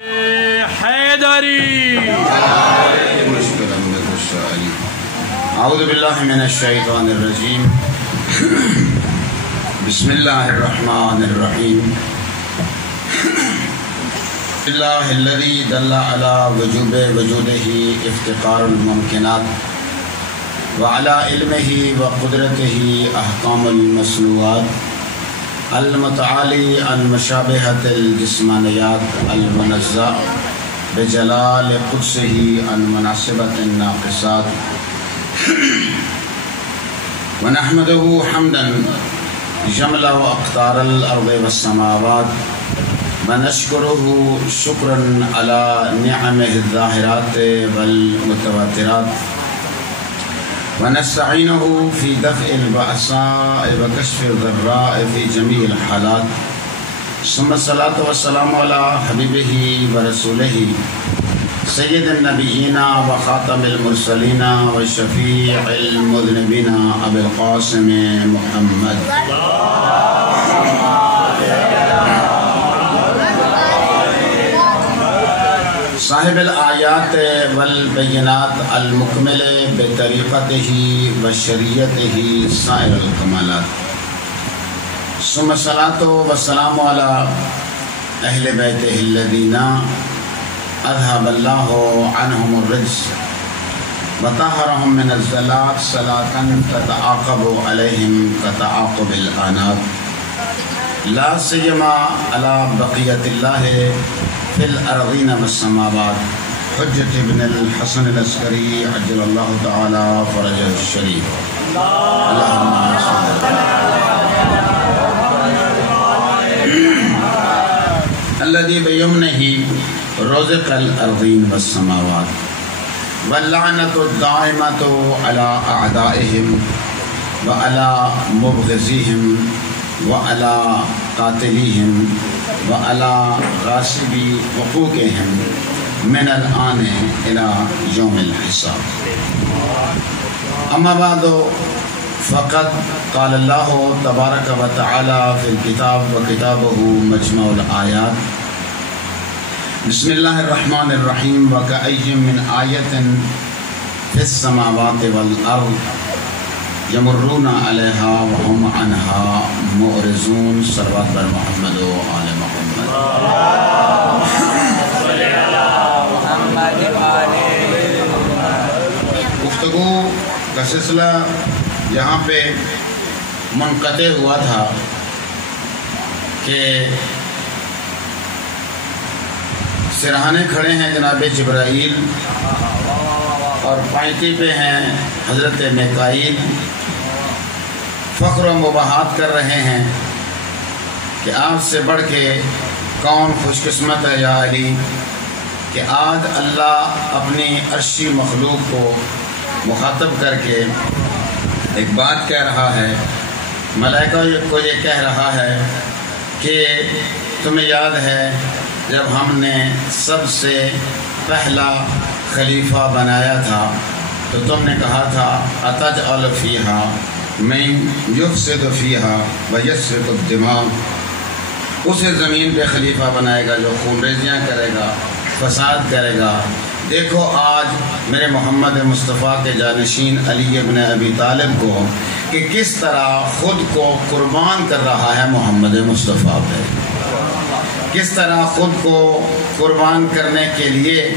حیدری اعوذ باللہ من الشیطان الرجیم بسم اللہ الرحمن الرحیم اللہ الذی دل علی وجوب وجودہ افتقار الممکنات وعلی علمہ وقدرتہ احکام المصنوعات المتعالی عن مشابہۃ الجسمانیات المنزہ بجلال قدسہ عن مناسبۃ الناقصات ونحمدہ حمدا یملأ اقطار الارض والسماوات ونشکرہ شکرا علی نعمہ الظاہرات والمتواترات ونستعینہ فی دفع البأساء وکشف الضراء فی جمیع الحالات ثم الصلاة والسلام علی حبیبہ ورسولہ سید النبیین وخاتم المرسلین وشفیع المذنبین ابی القاسم محمد صاحب الآیات والبینات المکمل بطریقتہ وشریعتہ سائر الکمالات ثم الصلاة والسلام علی اہل بیتہ الذین اذهب اللہ عنہم الرجس وطہرہم من الزلات صلاة تتعاقب علیہم کتعاقب الآنات لا سیما علی بقیت اللہ فی الارضین والسماوات حجت ابن الحسن العسکری عجل اللہ تعالی فرجہ الشریف اللہم صلی الذی بیمنہ رزق الارضین والسماوات واللعنۃ الدائمۃ علی اعدائہم وعلی مبغضیہم وعلی قاتلیہم وعلی غاصبی حقوقہم من الآن الی یوم الحساب اما بعد فقد قال اللہ تبارک و تعالی فی الکتاب وکتابہ مجمع الآیات بسم اللہ الرحمن الرحیم وکأی من آیت فی السماوات والارض یمرون علیہا وهم عنہا معرضون صلوات بر محمد و آل محمد گفتگو کا سلسلہ یہاں پہ منقطع ہوا تھا کہ سرہانے کھڑے ہیں جناب جبرائیل اور پائنٹی پہ ہیں حضرت میکائیل فخر و مباحات کر رہے ہیں کہ آپ سے بڑھ کے کون خوش قسمت ہے یا علی کہ آج اللہ اپنی عرشی مخلوق کو مخاطب کر کے ایک بات کہہ رہا ہے، ملائکہ کو یہ کہہ رہا ہے کہ تمہیں یاد ہے جب ہم نے سب سے پہلا خلیفہ بنایا تھا تو تم نے کہا تھا اتجعل فیہا من یفسد فیہا ویسفک الدماء، اسے زمین پہ خلیفہ بنائے گا جو خون ریزیاں کرے گا، فساد کرے گا۔ دیکھو آج میرے محمد مصطفیٰ کے جانشین علی ابن ابی طالب کو کہ کس طرح خود کو قربان کر رہا ہے محمد مصطفیٰ پہ، کس طرح خود کو قربان کرنے کے لیے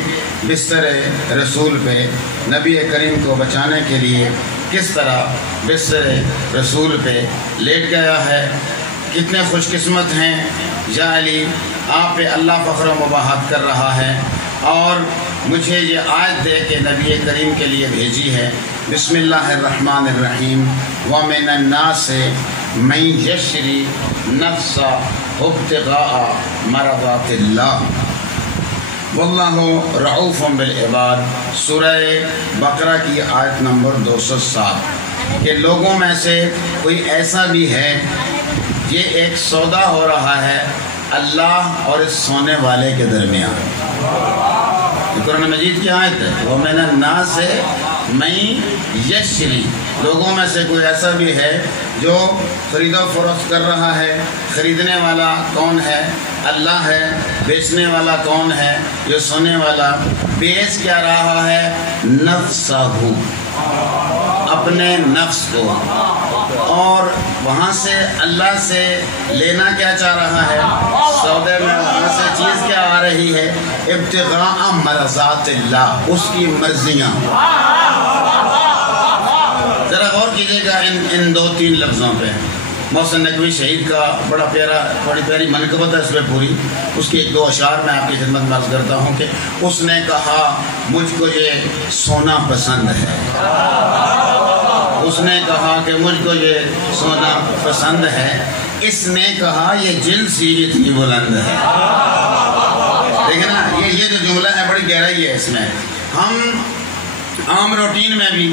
بستر رسول پہ، نبی کریم کو بچانے کے لیے کس طرح بستر رسول پہ لیٹ گیا ہے۔ کتنے خوش قسمت ہیں یا علی، آپ پہ اللہ فخر و مباحات کر رہا ہے اور مجھے یہ آیت دے کے نبی کریم کے لیے بھیجی ہے۔ بسم اللہ الرحمن الرحیم وَمِنَ النَّاسِ مَن يَشْرِي نَفْسَهُ ابتغاء مرضات اللہ واللہ رعوف بالعباد، سورہ بقرہ کی آیت نمبر 207 کہ لوگوں میں سے کوئی ایسا بھی ہے، یہ ایک سودا ہو رہا ہے اللہ اور اس سونے والے کے درمیان۔ قرآن مجید کی آیت ہے وَمِنَ النَّاسِ مَن يَشْرِي، لوگوں میں سے کوئی ایسا بھی ہے جو خرید و فروخت کر رہا ہے۔ خریدنے والا کون ہے؟ اللہ ہے، بیچنے والا کون ہے؟ یہ سونے والا۔ بیچ کیا رہا ہے؟ نفسہ، اپنے نفس کو، اور وہاں سے اللہ سے لینا کیا چاہ رہا ہے؟ سودے میں وہاں سے چیز کیا آ رہی ہے؟ ابتغاء مرضات اللہ، اس کی مرضیاں۔ ذرا غور کیجئے گا ان دو تین لفظوں پہ۔ محسن نقوی شہید کا بڑی پیاری منقبت ہے اس میں پوری، اس کے ایک دو اشعار میں آپ کی خدمت میں عرض کرتا ہوں کہ اس نے کہا مجھ کو یہ سونا پسند ہے، اس نے کہا کہ مجھ کو یہ سونا پسند ہے، اس نے کہا یہ جنس ہی اتنی بلند ہے۔ دیکھیں نا، یہ جو جملہ ہے بڑی گہرائی ہے اس میں۔ ہم عام روٹین میں بھی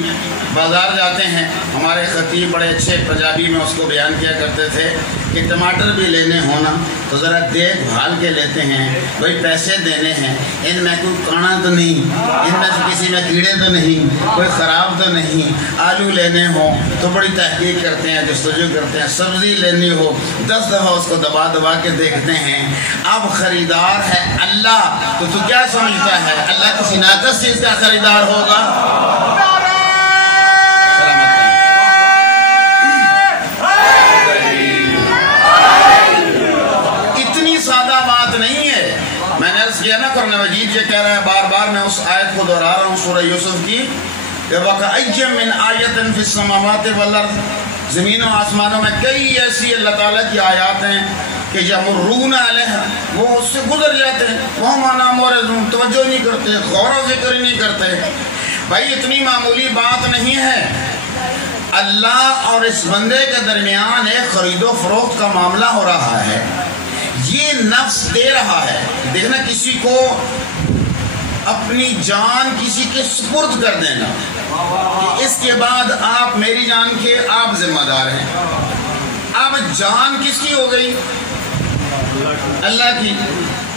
بازار جاتے ہیں، ہمارے خطیب بڑے اچھے پنجابی میں اس کو بیان کیا کرتے تھے کہ ٹماٹر بھی لینے ہونا تو ذرا دیکھ بھال کے لیتے ہیں، بھائی پیسے دینے ہیں، ان میں کوئی کانا تو نہیں، ان میں سے کسی میں کیڑے تو نہیں، کوئی خراب تو نہیں۔ آلو لینے ہوں تو بڑی تحقیق کرتے ہیں، جستجو کرتے ہیں۔ سبزی لینی ہو 10 دفعہ اس کو دبا دبا کے دیکھتے ہیں۔ اب خریدار ہے اللہ، تو کیا سمجھتا ہے اللہ کسی ناقص چیز کا خریدار ہوگا؟ میں نے عرض کیا نا، قرآن مجید یہ کہہ رہا ہے، بار بار میں اس آیت کو دہرا رہا ہوں سورہ یوسف کی، کہ وَكَأَيٍّ مِّنْ آیَةٍ فِي السَّمَاوَاتِ وَالْأَرْضِ، زمین و آسمانوں میں کئی ایسی اللہ تعالیٰ کی آیات ہیں کہ یمرون علیہا، وہ اس سے گزر جاتے ہیں، وہ مانا معرضون، توجہ نہیں کرتے، غور و فکر ہی نہیں کرتے۔ بھائی اتنی معمولی بات نہیں ہے، اللہ اور اس بندے کے درمیان ایک خرید و فروخت کا معاملہ ہو رہا ہے، یہ نفس دے رہا ہے۔ دیکھنا، کسی کو اپنی جان کسی کے سپرد کر دینا کہ اس کے بعد آپ میری جان کے آپ ذمہ دار ہیں۔ اب جان کس کی ہو گئی؟ اللہ کی۔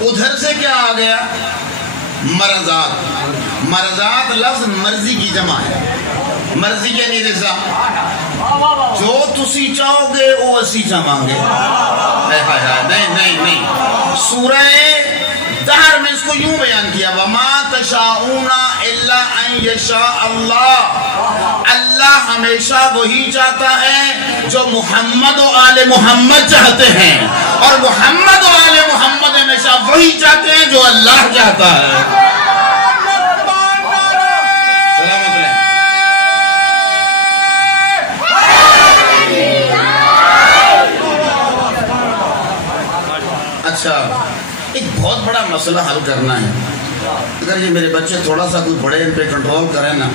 ادھر سے کیا آ گیا؟ مرضات۔ مرضات لفظ مرضی کی جمع ہے، مرضی یعنی رضا۔ جو تسی چاہو گے وہ اسی چاہاں گے۔ نہیں، سورہ دہر میں اس کو یوں بیان کیا، وَمَا تَشَاءُونَ إِلَّا أَن يَشَاءَ اللَّهُ، اللہ ہمیشہ وہی چاہتا ہے جو محمد و آل محمد چاہتے ہیں، اور محمد و آل محمد ہمیشہ وہی چاہتے ہیں جو اللہ چاہتا ہے۔ اچھا، ایک بہت بڑا مسئلہ حل کرنا ہے۔ اگر یہ میرے بچے تھوڑا سا کوئی بڑے ان پہ کنٹرول کریں نا،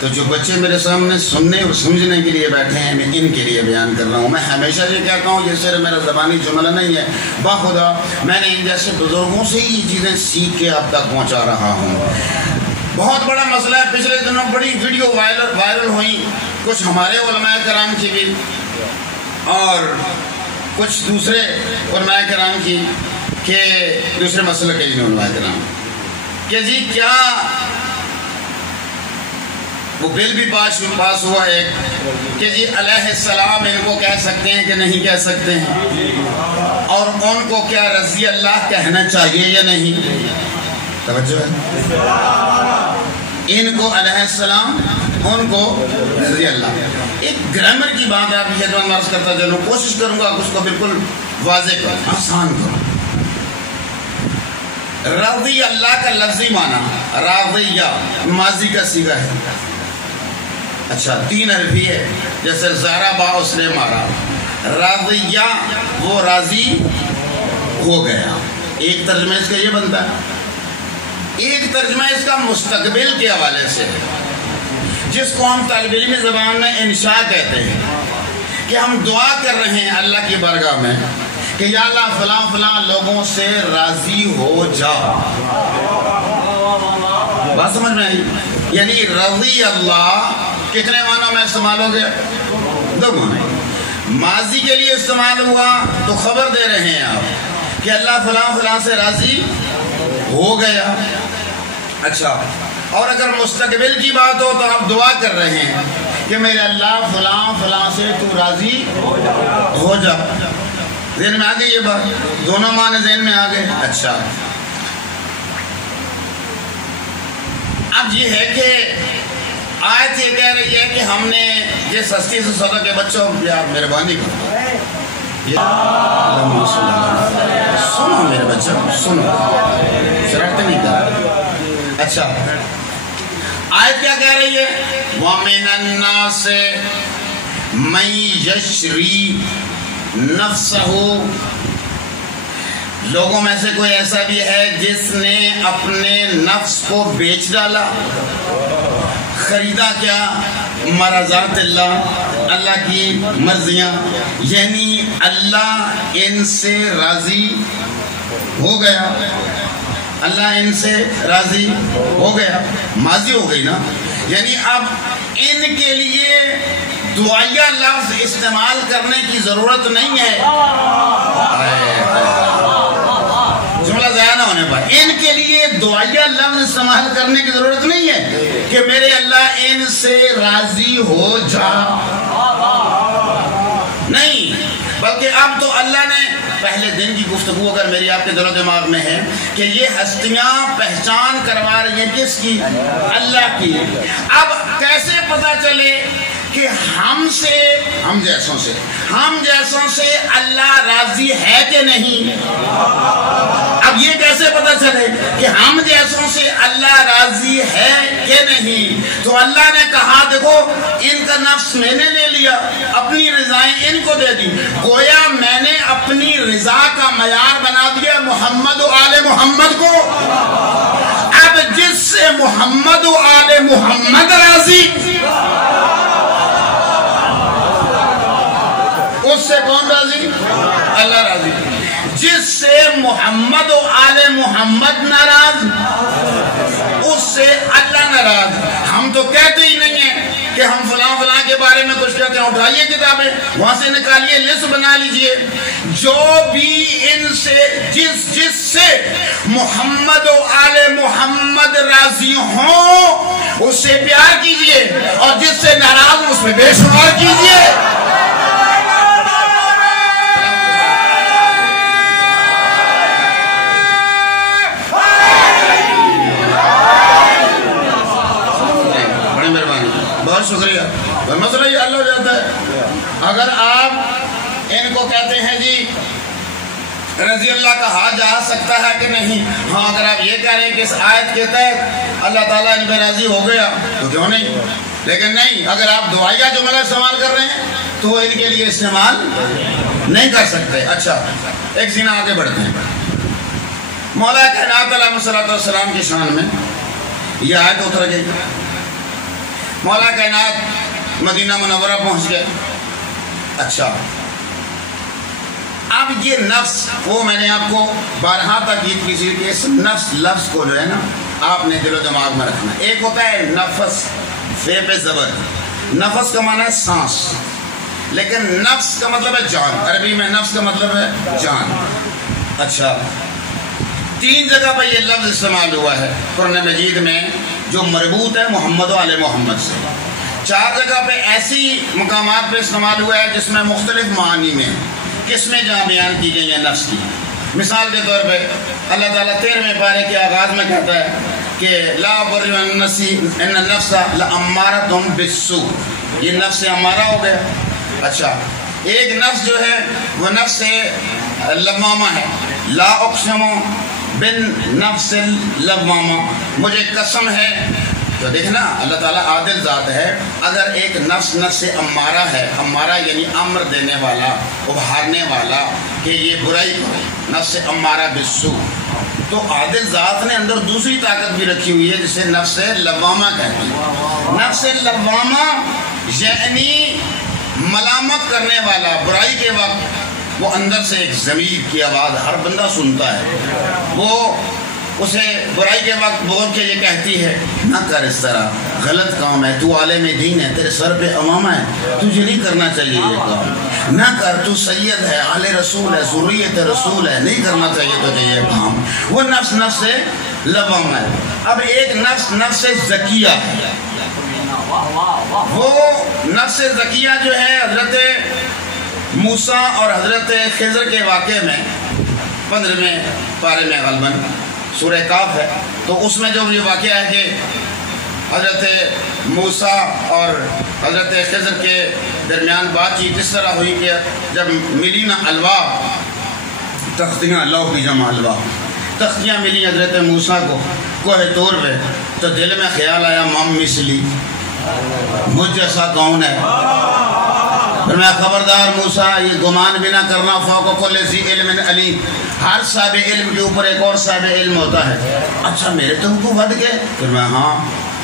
تو جو بچے میرے سامنے سننے اور سمجھنے کے لیے بیٹھے ہیں، میں ان کے لیے بیان کر رہا ہوں۔ میں ہمیشہ یہ کہتا ہوں، یہ صرف میرا زبانی جملہ نہیں ہے، باخدا میں نے ان جیسے بزرگوں سے ہی یہ چیزیں سیکھ کے اب تک پہنچا رہا ہوں۔ بہت بڑا مسئلہ ہے، پچھلے دنوں بڑی ویڈیو وائرل ہوئی، کچھ ہمارے علماء کرام کی بھی اور کچھ دوسرے علماء کرام کی، کہ دوسرے مسئلے کے جنہوں علماء کرام کہ جی کیا وہ بل بھی پاس ہوا ایک کہ جی علیہ السلام ان کو کہہ سکتے ہیں کہ نہیں کہہ سکتے ہیں، اور ان کو کیا رضی اللہ کہنا چاہیے یا نہیں؟ توجہ ہے، ان کو علیہ السلام، ان کو رضی اللہ۔ ایک گرامر کی بات آپ کی خدمت میں عرض کرتا چلوں، کوشش کروں گا اس کو بالکل واضح کروں، آسان کروں۔ رضی اللہ کا لفظی معنی راضیہ، ماضی کا صیغہ ہے۔ اچھا، 3 حرفی ہے، جیسے ضربا اس نے مارا، راضیہ وہ راضی ہو گیا۔ ایک ترجمہ اس کا یہ بنتا ہے، ایک ترجمہ اس کا مستقبل کے حوالے سے، جس کو ہم طالب علمی زبان میں انشاء کہتے ہیں، کہ ہم دعا کر رہے ہیں اللہ کی بارگاہ میں کہ یا اللہ فلاں فلاں لوگوں سے راضی ہو جا۔ بات سمجھ میں آئی؟ یعنی رضی اللہ کتنے معنوں میں استعمال ہو گیا؟ 2 معنی۔ ماضی کے لیے استعمال ہوا تو خبر دے رہے ہیں آپ کہ اللہ فلاں فلاں سے راضی ہو گیا۔ اچھا، اور اگر مستقبل کی بات ہو تو آپ دعا کر رہے ہیں کہ میرے اللہ فلاں فلاں سے تو راضی ہو جا۔ ذہن میں آ گئی یہ بات؟ دونوں معنی ذہن میں آ گئے؟ اچھا، اب یہ ہے کہ آیت یہ کہہ رہی ہے کہ ہم نے جس ہستی سے سودا کے بچوں یار مہربانی کرو، سنو میرے بچوں، سنو، شرارت نہیں کر۔ اچھا، آیت کیا کہہ رہی ہے؟ وَمِنَ النَّاسِ مَن يَشْرِي نَفْسَهُ، لوگوں میں سے کوئی ایسا بھی ہے جس نے اپنے نفس کو بیچ ڈالا، خریدا کیا؟ مرضات اللہ، اللہ کی مرضیاں، یعنی اللہ ان سے راضی ہو گیا، اللہ ان سے راضی ہو گیا، ماضی ہو گئی نا، یعنی اب ان کے لیے دعائیہ لفظ استعمال کرنے کی ضرورت نہیں ہے، جملہ ضائع نہ ہونے پر، ان کے لیے دعائیہ لفظ استعمال کرنے کی ضرورت نہیں ہے کہ میرے اللہ ان سے راضی ہو جا، نہیں، بلکہ اب تو اللہ نے پہلے دن کی گفتگو اگر میری آپ کے دل و دماغ میں ہے کہ یہ ہستیاں پہچان کروا رہی ہیں کس کی؟ اللہ کی۔ اب کیسے پتہ چلے کہ ہم جیسوں سے اللہ راضی ہے کہ نہیں؟ اب یہ کیسے پتہ چلے کہ ہم جیسوں سے اللہ راضی ہے کہ نہیں؟ تو اللہ نے کہا دیکھو ان کا نفس میں نے لے لیا، اپنی رضائیں ان کو دے دی، گویا میں نے اپنی رضا کا معیار بنا دیا محمد و آل محمد کو۔ اب جس سے محمد و آل محمد راضی، اس سے کون راضی؟ اللہ راضی۔ جس سے محمد و آل محمد ناراض، اس سے اللہ ناراض۔ ہم تو کہتے ہی نہیں ہیں کہ ہم فلاں فلاں کے بارے میں کچھ کہتے ہیں، اٹھائیے کتابیں وہاں سے نکالیے، لسٹ بنا لیجئے، جو بھی ان سے جس سے محمد و آل محمد راضی ہوں اس سے پیار کیجئے، اور جس سے ناراض اس میں بے شمار کیجئے۔ شکریہ۔ مسئلہ یہ حل ہو جاتا ہے۔ اگر آپ ان کو کہتے ہیں جی رضی اللہ کہا جا سکتا ہے کہ نہیں، ہاں اگر آپ یہ کہہ رہے ہیں کہ اس آیت کے تحت اللہ تعالیٰ ان پہ راضی ہو گیا تو کیوں نہیں، لیکن نہیں، اگر آپ دعائیہ جملہ استعمال کر رہے ہیں تو ان کے لیے استعمال نہیں کر سکتے۔ اچھا، ایک سینہ آگے بڑھتے ہیں۔ مولا کائنات علیہ السلام کی شان میں یہ آیت اتر گئی، مولا کائنات مدینہ منورہ پہنچ گئے۔ اچھا، اب یہ نفس، وہ میں نے آپ کو بارہا تاکید کی کہ اس نفس لفظ کو جو ہے نا آپ نے دل و دماغ میں رکھنا۔ ایک ہوتا ہے نفس، فے پہ زبر، نفس کا معنی ہے سانس، لیکن نفس کا مطلب ہے جان، عربی میں نفس کا مطلب ہے جان۔ اچھا، 3 جگہ پہ یہ لفظ استعمال ہوا ہے قرآن مجید میں جو مربوط ہے محمد و آل محمد سے، 4 جگہ پہ ایسی مقامات پہ استعمال ہوا ہے جس میں مختلف معانی میں قسمیں جہاں بیان کی گئی ہیں نفس کی۔ مثال کے طور پہ اللہ تعالیٰ 13ویں پارے کے آغاز میں کہتا ہے کہ لا ابرئ ان النفس لامارۃ بالسوء، یہ نفس امارہ ہو گیا۔ اچھا، ایک نفس جو ہے وہ نفس لوامہ ہے، لا اقسم بالنفس اللوامہ، مجھے قسم ہے۔ تو دیکھنا اللہ تعالیٰ عادل ذات ہے، اگر ایک نفس امارہ ہے، امارہ یعنی امر دینے والا، ابھارنے والا کہ یہ برائی کرے، نفس امارہ بالسوء، تو عادل ذات نے اندر دوسری طاقت بھی رکھی ہوئی ہے جسے نفس لوامہ کہتے ہیں۔ نفس لوامہ یعنی ملامت کرنے والا، برائی کے وقت وہ اندر سے ایک ضمیر کی آواز ہر بندہ سنتا ہے، وہ اسے برائی کے وقت بول کے یہ کہتی ہے نہ کر اس طرح، غلط کام ہے، تو عالم دین ہے، تیرے سر پہ امامہ ہے، تجھے نہیں کرنا چاہیے یہ کام، نہ کر، تو سید ہے، آل رسول ہے، ذریت رسول ہے، نہیں کرنا چاہیے تجھے یہ کام۔ وہ نفس لوامہ ہے۔ اب ایک نفس زکیہ ہے، وہ نفس زکیہ جو ہے حضرت موسیٰ اور حضرت خضر کے واقعے میں 15ویں پارے میں غالباً سورہ کاف ہے، تو اس میں جو یہ واقعہ ہے کہ حضرت موسیٰ اور حضرت خضر کے درمیان بات چیت اس طرح ہوئی کہ جب ملی نا الواح، تختیاں، لوح کی جمع الواح، تختیاں ملی حضرت موسیٰ کو کوہ طور پہ، تو دل میں خیال آیا مم مثلی، مجھ جیسا کون ہے؟ پھر میں خبردار موسیٰ یہ گمان بھی نہ کرنا، فوق کل ذی علم علیم، ہر صاحب علم کے اوپر ایک اور صاحب علم ہوتا ہے۔ اچھا میرے تم کو ود گئے؟ پھر میں ہاں،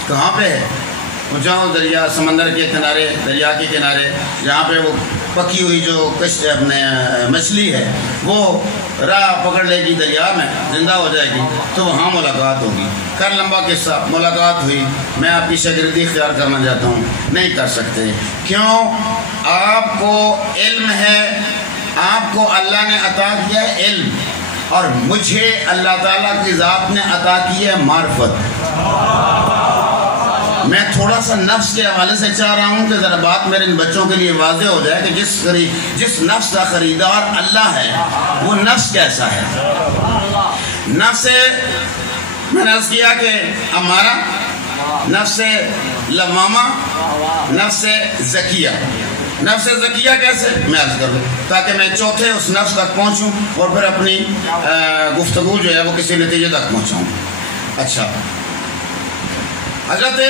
کہاں پہ ہے؟ جاؤ دریا سمندر کے کنارے، دریا کے کنارے جہاں پہ وہ پکی ہوئی جو اپنے مچھلی ہے وہ راہ پکڑ لے گی دریا میں، زندہ ہو جائے گی، تو وہاں ملاقات ہوگی۔ کر لمبا قصہ، ملاقات ہوئی، میں آپ کی شاگردی اختیار کرنا چاہتا ہوں، نہیں کر سکتے۔ کیوں؟ آپ کو علم ہے، آپ کو اللہ نے عطا کیا ہے علم، اور مجھے اللہ تعالیٰ کی ذات نے عطا کی ہے معرفت۔ میں تھوڑا سا نفس کے حوالے سے چاہ رہا ہوں کہ ذرا بات میرے ان بچوں کے لیے واضح ہو جائے کہ جس نفس کا خریدار اللہ ہے وہ نفس کیسا ہے۔ نفس میں نے عرض کیا کہ امارہ، نفس لوامہ، نفس زکیہ۔ نفس زکیہ کیسے میں عرض کر دوں تاکہ میں چوتھے اس نفس تک پہنچوں اور پھر اپنی گفتگو جو ہے وہ کسی نتیجے تک پہنچاؤں۔ اچھا، حضرت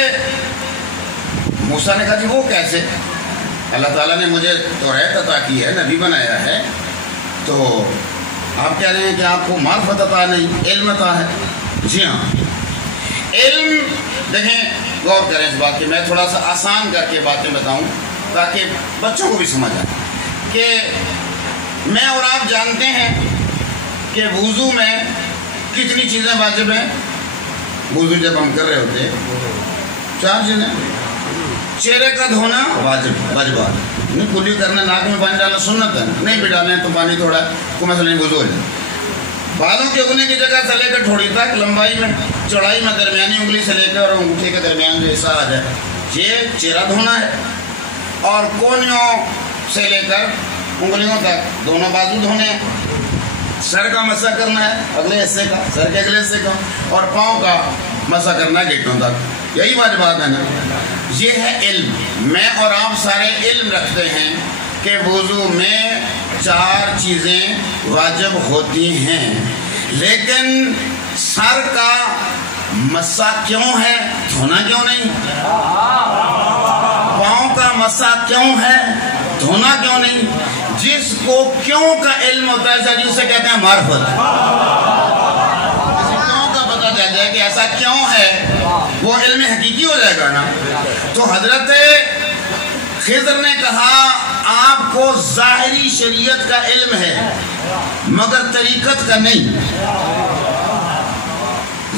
موسیٰ نے کہا جی وہ کیسے؟ اللہ تعالیٰ نے مجھے توریت عطا کی ہے، نبی بنایا ہے، تو آپ کہہ رہے ہیں کہ آپ کو معرفت عطا نہیں، علم عطا ہے؟ جی ہاں، علم دیکھیں، غور کریں اس بات کی، میں تھوڑا سا آسان کر کے باتیں بتاؤں تاکہ بچوں کو بھی سمجھ آئے کہ میں اور آپ جانتے ہیں کہ وضو میں کتنی چیزیں واجب ہیں۔ وضو جب ہم کر رہے ہوتے ہیں 4 چیزیں، چہرے کا دھونا واجبات، نہیں کلی کرنا، ناک میں پانی ڈالنا سنت ہے، نہیں بھی ڈالیں تو پانی تھوڑا کو مسئلہ نہیں، وضو ہو جائے۔ بالوں کے اگنے کی جگہ سے لے کر ٹھوڑی تک، لمبائی میں، چوڑائی میں، درمیانی انگلی سے لے کر اور انگوٹھے کے درمیان جو حصہ آ جائے، یہ چہرہ دھونا ہے، اور کونیوں سے لے کر انگلیوں تک دونوں بازو دھونے ہیں، سر کا مسح کرنا ہے، اگلے حصے کا، سر کے اگلے حصے کا، اور پاؤں کا مسح کرنا ہے گھٹنوں تک، یہی واجبات ہے نا۔ یہ ہے علم۔ میں اور آپ سارے علم رکھتے ہیں کہ وضو میں 4 چیزیں واجب ہوتی ہیں، لیکن سر کا مسح کیوں ہے، دھونا کیوں نہیں؟ پاؤں کا مسح کیوں ہے، دھونا کیوں نہیں؟ جس کو کیوں کا علم ہوتا ہے جی اسے کہتے ہیں معرفت۔ جسے کیوں کا پتہ چل جائے کہ ایسا کیوں ہے، وہ علم حقیقی ہو جائے گا نا۔ تو حضرت خضر نے کہا آپ کو ظاہری شریعت کا علم ہے مگر طریقت کا نہیں،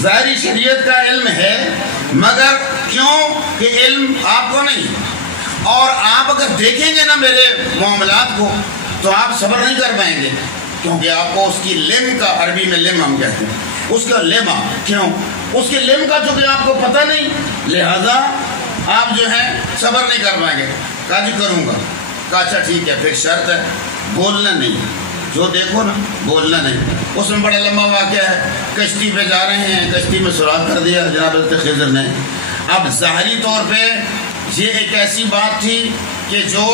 ظاہری شریعت کا علم ہے مگر کیوں کہ علم آپ کو نہیں۔ اور آپ اگر دیکھیں گے نا میرے معاملات کو تو آپ صبر نہیں کر پائیں گے، کیونکہ آپ کو اس کی لم کا، عربی میں لم ہم کہتے ہیں، اس کا لما، کیوں اس کے لم کا چونکہ آپ کو پتہ نہیں، لہذا آپ جو ہے صبر نہیں کر پائیں گے۔ کہا جی کروں گا، کہا اچھا ٹھیک ہے، پھر شرط ہے بولنا نہیں، جو دیکھو نا بولنا نہیں۔ اس میں بڑا لمبا واقعہ ہے، کشتی پہ جا رہے ہیں، کشتی میں سوراخ کر دیا جناب حضرت خضر نے۔ اب ظاہری طور پہ یہ ایک ایسی بات تھی کہ جو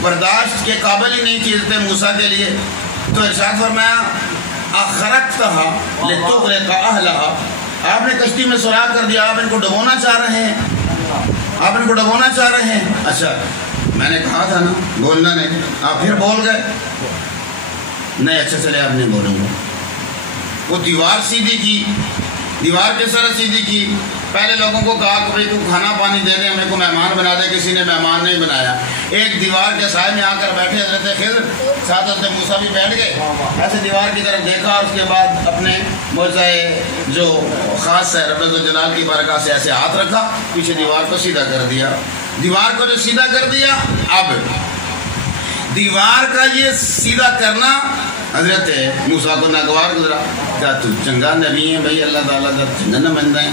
برداشت کے قابل ہی نہیں تھی حضرت موسیٰ کے لیے، تو ارشاد فرمایا اخرقتها لتغرق اہلها، آپ نے کشتی میں سوراخ کر دیا، آپ ان کو ڈبونا چاہ رہے ہیں، آپ ان کو ڈبونا چاہ رہے ہیں۔ اچھا میں نے کہا تھا نا بولنا نہیں، آپ پھر بول گئے، نہیں اچھا چلے آپ نہیں بولوں گا۔ وہ دیوار سیدھی کی، دیوار کے سر سیدھی کی، پہلے لوگوں کو کہا کہ بھئی تو کھانا پانی دے دیں، ہمیں کو مہمان بنا دے، کسی نے مہمان نہیں بنایا، ایک دیوار کے سائے میں آ کر بیٹھے حضرت خضر، ساتھ حضرت موسیٰ بھی بیٹھ گئے، ایسے دیوار کی طرف دیکھا اور اس کے بعد اپنے موضوع جو خاص ہے رب الجلال کی بارگاہ سے ایسے ہاتھ رکھا، پیچھے دیوار کو سیدھا کر دیا۔ دیوار کو جو سیدھا کر دیا، اب دیوار کا یہ سیدھا کرنا حضرت موسیٰ کو ناگوار گزرا، کیا تو چنگا نبی ہیں بھئی، اللہ تعالیٰ کا چنگا نمائندہ ہیں،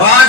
5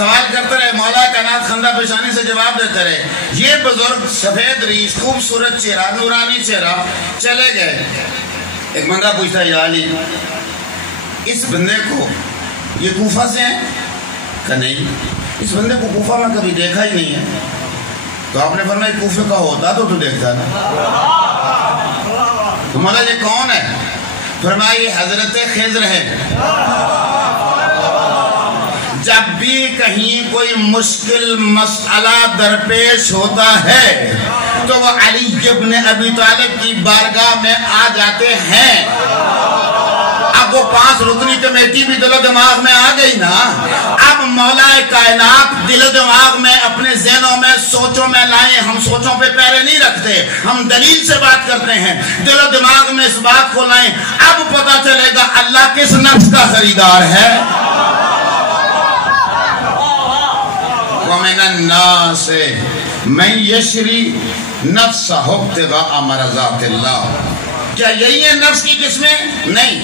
سوال کرتے رہے، مولا کائنات خندہ پیشانی سے جواب دیتے رہے. یہ بزرگ سفید ریش، خوبصورت چہرہ، نورانی چہرہ، چلے گئے. ایک بندہ پوچھتا ہے یا علی اس بندے کو یہ کوفہ سے ہیں؟ کہ نہیں، اس بندے کو کوفہ میں کبھی دیکھا ہی نہیں ہے. تو آپ نے فرمایا کوفے کا ہوتا تو دیکھتا نا. تو مولا یہ کون ہے؟ فرمایا یہ حضرت خضر ہے. جب بھی کہیں کوئی مشکل مسئلہ درپیش ہوتا ہے تو وہ علی ابن ابی طالب کی بارگاہ میں آ جاتے ہیں. اب وہ 5 رکنی کمیٹی بھی دل و دماغ میں آ گئی نا. اب مولا کائنات دل و دماغ میں اپنے ذہنوں میں سوچوں میں لائیں. ہم سوچوں پہ پیرے نہیں رکھتے، ہم دلیل سے بات کرتے ہیں. دل و دماغ میں اس بات کو لائیں. اب پتہ چلے گا اللہ کس نفس کا خریدار ہے. وَمِنَ النَّاسِ مَن يَشْرِي نَفْسَهُ ابْتِغَاءَ مَرْضَاتِ اللَّهِ. کیا یہی ہے نفس کی قسمیں؟ نہیں.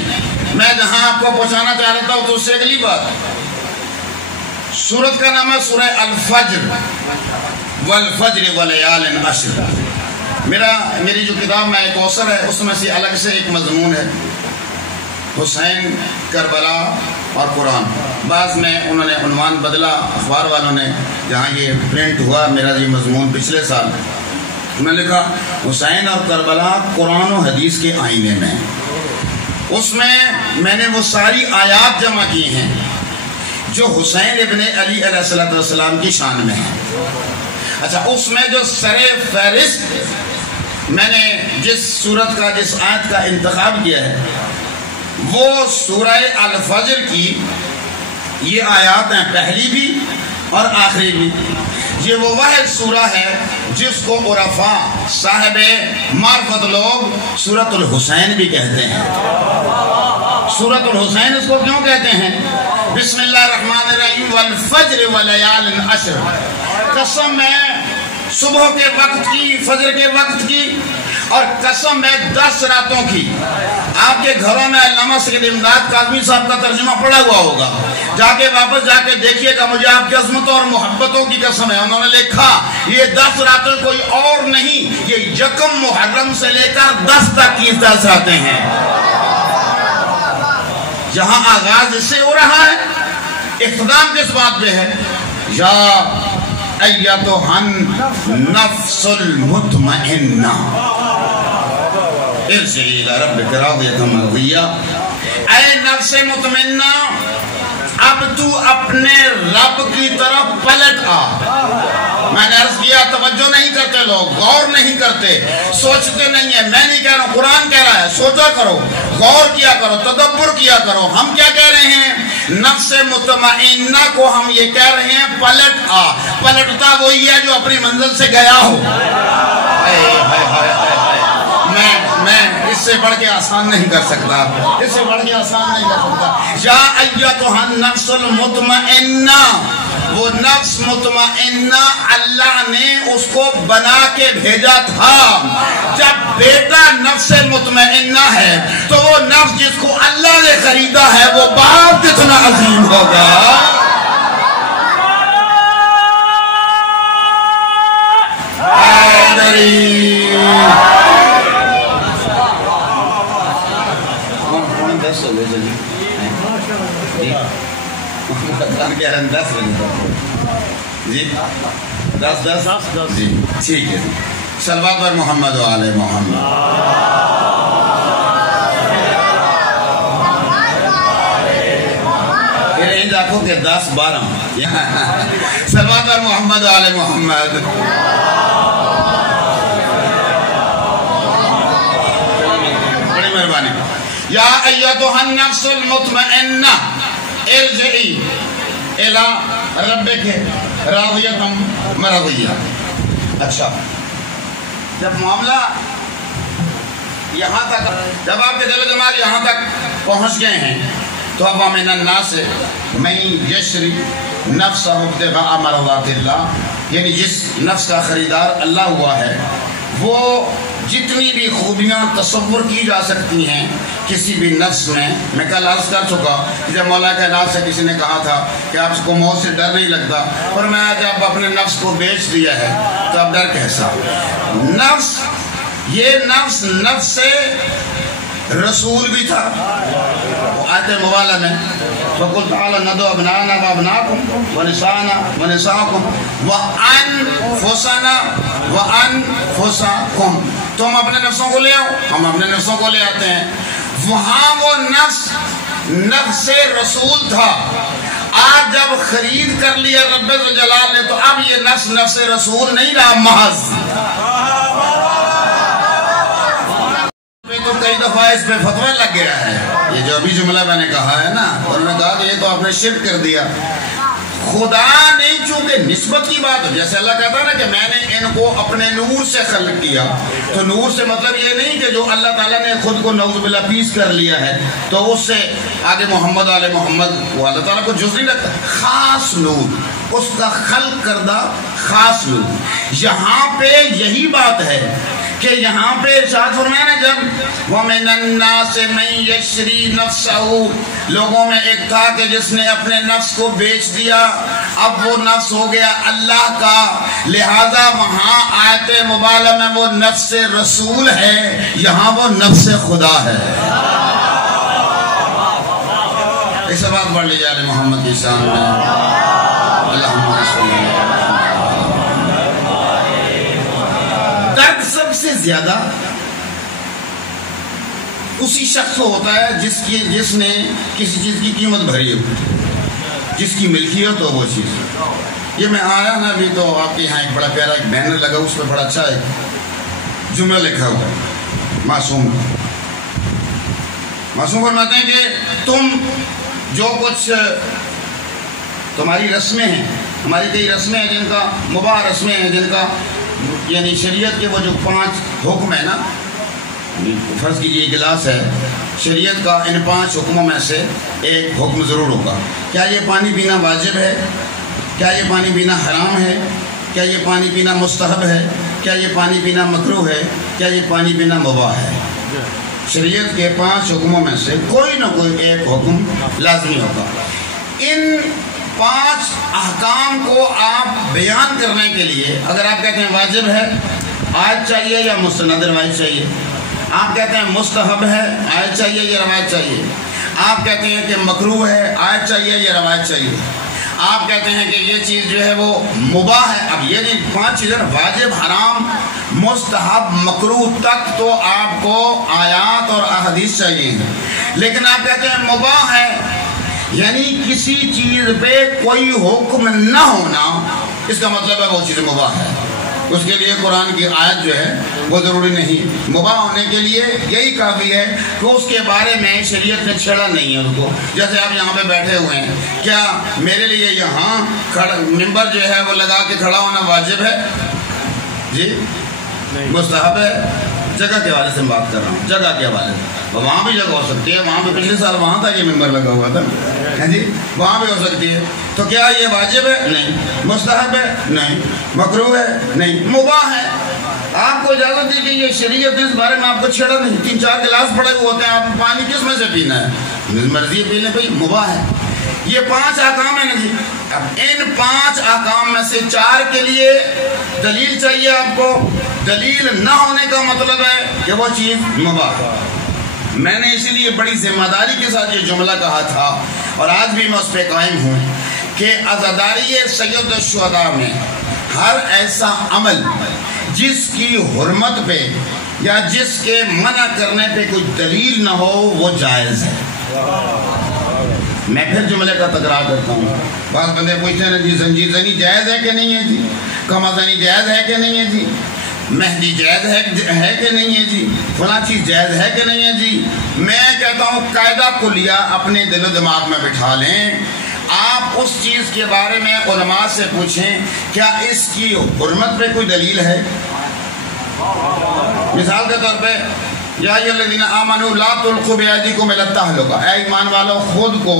میں جہاں آپ کو پہنچانا چاہ رہا تھا تو اس سے اگلی بات. سورت کا نام ہے سورہ الفجر. والفجر ولیال عشر. میری جو کتاب میں کوثر ہے اس میں سے الگ سے ایک مضمون ہے حسین، کربلا اور قرآن. بعض میں انہوں نے عنوان بدلا، اخبار والوں نے، جہاں یہ پرنٹ ہوا میرا یہ مضمون پچھلے سال، میں نے لکھا حسین اور کربلا قرآن و حدیث کے آئینے میں. اس میں نے وہ ساری آیات جمع کی ہیں جو حسین ابن علی علیہ السلام کی شان میں ہیں. اچھا، اس میں جو سر فہرست میں نے جس سورت کا، جس آیت کا انتخاب کیا ہے وہ سورہ الفجر کی یہ آیات ہیں، پہلی بھی اور آخری بھی. یہ وہ واحد سورہ ہے جس کو عرفاء صاحب معرفت لوگ سورۃ الحسین بھی کہتے ہیں. سورۃ الحسین اس کو کیوں کہتے ہیں؟ بسم اللہ الرحمن الرحیم والفجر ولیال عشر. قسم ہے صبح کے وقت کی، فجر کے وقت کی، اور قسم ہے 10 راتوں کی. آپ کے گھروں میں علامہ سید امداد کاظمی صاحب کا ترجمہ پڑا ہوا ہوگا، جا کے واپس جا کے دیکھیے گا. مجھے آپ کی عظمتوں اور محبتوں کی قسم ہے، انہوں نے لکھا یہ 10 راتیں کوئی اور نہیں، یہ یکم محرم سے لے کر 10 تک کی 10 راتیں ہیں. جہاں آغاز اس سے ہو رہا ہے، اختتام کس بات پہ ہے؟ یا ایتھا النفس المطمئنہ ارجعی الی ربک راضیۃ مرضیہ. اے نفس مطمئنہ، اب تو اپنے رب کی طرف پلٹ آ. میں نے عرض کیا توجہ نہیں کرتے لوگ، غور نہیں کرتے، سوچتے نہیں ہیں. میں نہیں کہہ رہا ہوں، قرآن کہہ رہا ہے سوچا کرو، غور کیا کرو، تدبر کیا کرو. ہم کیا کہہ رہے ہیں؟ نفس مطمئنہ کو ہم یہ کہہ رہے ہیں پلٹ آ. پلٹتا وہی ہے جو اپنی منزل سے گیا ہو. میں اس سے بڑھ کے آسان نہیں کر سکتا، اس سے بڑھ کے آسان نہیں کر سکتا. یا ایتھا النفس المطمئنہ، وہ نفس مطمئنہ اللہ نے اس کو بنا کے بھیجا تھا. جب بیٹا نفس مطمئنہ ہے تو وہ نفس جس کو اللہ نے خریدا ہے وہ باپ کتنا عظیم ہوگا. جی 10 جی ٹھیک ہے. صلوات بر محمد و آل محمد. پھر ان آنکھوں کے 10-12 صلوات بر محمد و آل محمد. بڑی مہربانی. یا ایتھا النفس المطمئنہ ارجعی الی ربک راضیۃ مرضیہ. اچھا، جب معاملہ یہاں تک، جب آپ کے دل و دماغ یہاں تک پہنچ گئے ہیں تو اب وَمِنَ النَّاسِ مَن يَشْرِي نَفْسَهُ ابْتِغَاءَ مَرْضَاتِ اللَّهِ، یعنی جس نفس کا خریدار اللہ ہوا ہے وہ جتنی بھی خوبیاں تصور کی جا سکتی ہیں کسی بھی نفس میں کل عرض کر چکا کہ جب مولا کائنات سے کسی نے کہا تھا کہ آپ کو موت سے ڈر نہیں لگتا، اور میں جب اپنے نفس کو بیچ دیا ہے تو اب ڈر کیسا؟ نفس، یہ نفس رسول بھی تھا۔ آیت مبالغہ میں فَقُلْ تَعَالَوْا نَدْعُوا أَبْنَاءَنَا وَأَبْنَاءَكُمْ وَنِسَاءَنَا وَأَنفُسَكُمْ، تم اپنے نفسوں کو لے آؤ، ہم اپنے نفسوں کو لے آتے ہیں۔ وہاں وہ نفس رسول تھا، آج جب خرید کر لیا رب ذوالجلال نے تو اب یہ نفس رسول نہیں رہا محض۔ تو کئی دفعہ اس پہ فتویٰ لگ گیا ہے، یہ جو ابھی جملہ میں نے کہا ہے نا، انہوں نے کہا کہ یہ تو آپ نے شرک کر دیا۔ خدا نے چونکہ نسبت کی بات، جیسے اللہ کہتا ہے نا کہ میں نے ان کو اپنے نور سے خلق کیا، تو نور سے مطلب یہ نہیں کہ جو اللہ تعالیٰ نے خود کو نعوذ باللہ پیس کر لیا ہے تو اس سے آگے محمد آل محمد، وہ اللہ تعالیٰ کو جز نہیں رکھتا، خاص نور، اس کا خلق کردہ خاص نور۔ یہاں پہ یہی بات ہے کہ یہاں پہ ارشاد فرمایا نا جب وَمِنَ النَّاسِ مَن يَشْرِي نَفْسَهُ، لوگوں میں ایک تھا کہ جس نے اپنے نفس کو بیچ دیا، اب وہ نفس ہو گیا اللہ کا، لہذا وہاں آیت مبالغہ میں وہ نفس رسول ہے، یہاں وہ نفس خدا ہے۔ ایک سے بات پڑھ لیجیے علی محمد کی شان میں، اللہم صلی اللہ علیہ وسلم۔ درد سب سے زیادہ اسی شخص کو ہوتا ہے جس نے کسی چیز کی قیمت بھری ہو، جس کی ملکیت ہو وہ چیز۔ یہ میں آیا نا ابھی تو آپ کے یہاں ایک بڑا پیارا ایک بینر لگا، اس پہ بڑا اچھا ایک جملہ لکھا ہوا ہے معصوم فرماتے ہیں کہ تم جو کچھ تمہاری رسمیں ہیں، ہماری کئی رسمیں ہیں جن کا مباح رسمیں ہیں، جن کا یعنی شریعت کے وہ جو 5 حکم ہے نا، فرض کیجئے گلاس ہے، شریعت کا ان 5 حکموں میں سے ایک حکم ضرور ہوگا۔ کیا یہ پانی پینا واجب ہے؟ کیا یہ پانی پینا حرام ہے؟ کیا یہ پانی پینا مستحب ہے؟ کیا یہ پانی پینا مکروہ ہے؟ کیا یہ پانی پینا مباح ہے؟ شریعت کے 5 حکموں میں سے کوئی نہ کوئی ایک حکم لازمی ہوگا۔ ان 5 احکام کو آپ بیان کرنے کے لیے اگر آپ کہتے ہیں واجب ہے، آیت چاہیے یا مستند روایت چاہیے، آپ کہتے ہیں مستحب ہے، آیت چاہیے یا روایت چاہیے، آپ کہتے ہیں کہ مکروہ ہے، آیت چاہیے یا روایت چاہیے، آپ کہتے ہیں کہ یہ چیز جو ہے وہ مباح ہے، اب یہ 5 چیزیں واجب، حرام، مستحب، مکروہ تک تو آپ کو آیات اور احادیث چاہیے، لیکن آپ کہتے ہیں مباح ہے، یعنی کسی چیز پہ کوئی حکم نہ ہونا، اس کا مطلب ہے وہ چیز مباح ہے۔ اس کے لیے قرآن کی آیت جو ہے وہ ضروری نہیں، مباح ہونے کے لیے یہی کافی ہے کہ اس کے بارے میں شریعت نے چھیڑا نہیں ہے اس کو۔ جیسے آپ یہاں پہ بیٹھے ہوئے ہیں، کیا میرے لیے یہاں ممبر جو ہے وہ لگا کے کھڑا ہونا واجب ہے؟ جی مستحب ہے؟ جگہ کے حوالے سے بات کر رہا ہوں، جگہ کے حوالے سے وہاں بھی جگہ ہو سکتی ہے، وہاں پہ پچھلے سال وہاں تھا یہ ممبر لگا ہوا تھا جی، وہاں بھی ہو سکتی ہے، تو کیا یہ واجب ہے؟ نہیں۔ مستحب ہے؟ نہیں۔ مکروہ ہے؟ نہیں۔ مباح ہے۔ آپ کو اجازت دی کہ یہ شریعت نے اس بارے میں آپ کو چھیڑا نہیں، 3-4 گلاس پڑے ہوئے ہوتے ہیں، آپ پانی کس میں سے پینا ہے؟ مرضی پی لیں بھائی، مباح ہے۔ یہ 5 احکام ہیں نا جی، اب ان 5 احکام میں سے 4 کے لیے دلیل چاہیے آپ کو، دلیل نہ ہونے کا مطلب ہے کہ وہ چیز مباح ہے۔ میں نے اسی لیے بڑی ذمہ داری کے ساتھ یہ جملہ کہا تھا اور آج بھی میں اس پہ قائم ہوں کہ عزاداری سید الشہداء میں ہر ایسا عمل جس کی حرمت پہ یا جس کے منع کرنے پہ کوئی دلیل نہ ہو وہ جائز ہے۔ میں پھر جملے کا تکرار کرتا ہوں، بعض بندے پوچھتے ہیں جی زنجیر زنی جائز ہے کہ نہیں ہے جی، کما زنی جائز ہے کہ نہیں ہے جی، مہندی جائز ہے کہ نہیں ہے جی، فلاں چیز جائز ہے کہ نہیں ہے جی۔ میں کہتا ہوں قاعدہ کلیہ اپنے دل و دماغ میں بٹھا لیں، آپ اس چیز کے بارے میں علماء سے پوچھیں کیا اس کی حرمت پہ کوئی دلیل ہے۔ مثال کے طور پہ یا الذین آمنوا لا تلقوا بأیدیکم الی التہلکہ، اے ایمان والو خود کو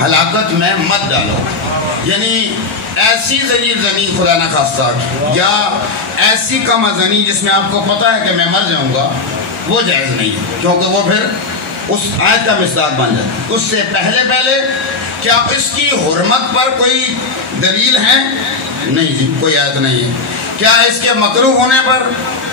ہلاکت میں مت ڈالو، یعنی ایسی زنی خدا نخواستہ یا ایسی کم ازنی جس میں آپ کو پتہ ہے کہ میں مر جاؤں گا، وہ جائز نہیں ہے، کیونکہ وہ پھر اس آیت کا مصداق بن جاتا ہے۔ اس سے پہلے کیا اس کی حرمت پر کوئی دلیل ہے؟ نہیں جی، کوئی آیت نہیں ہے۔ کیا اس کے مکروہ ہونے پر؟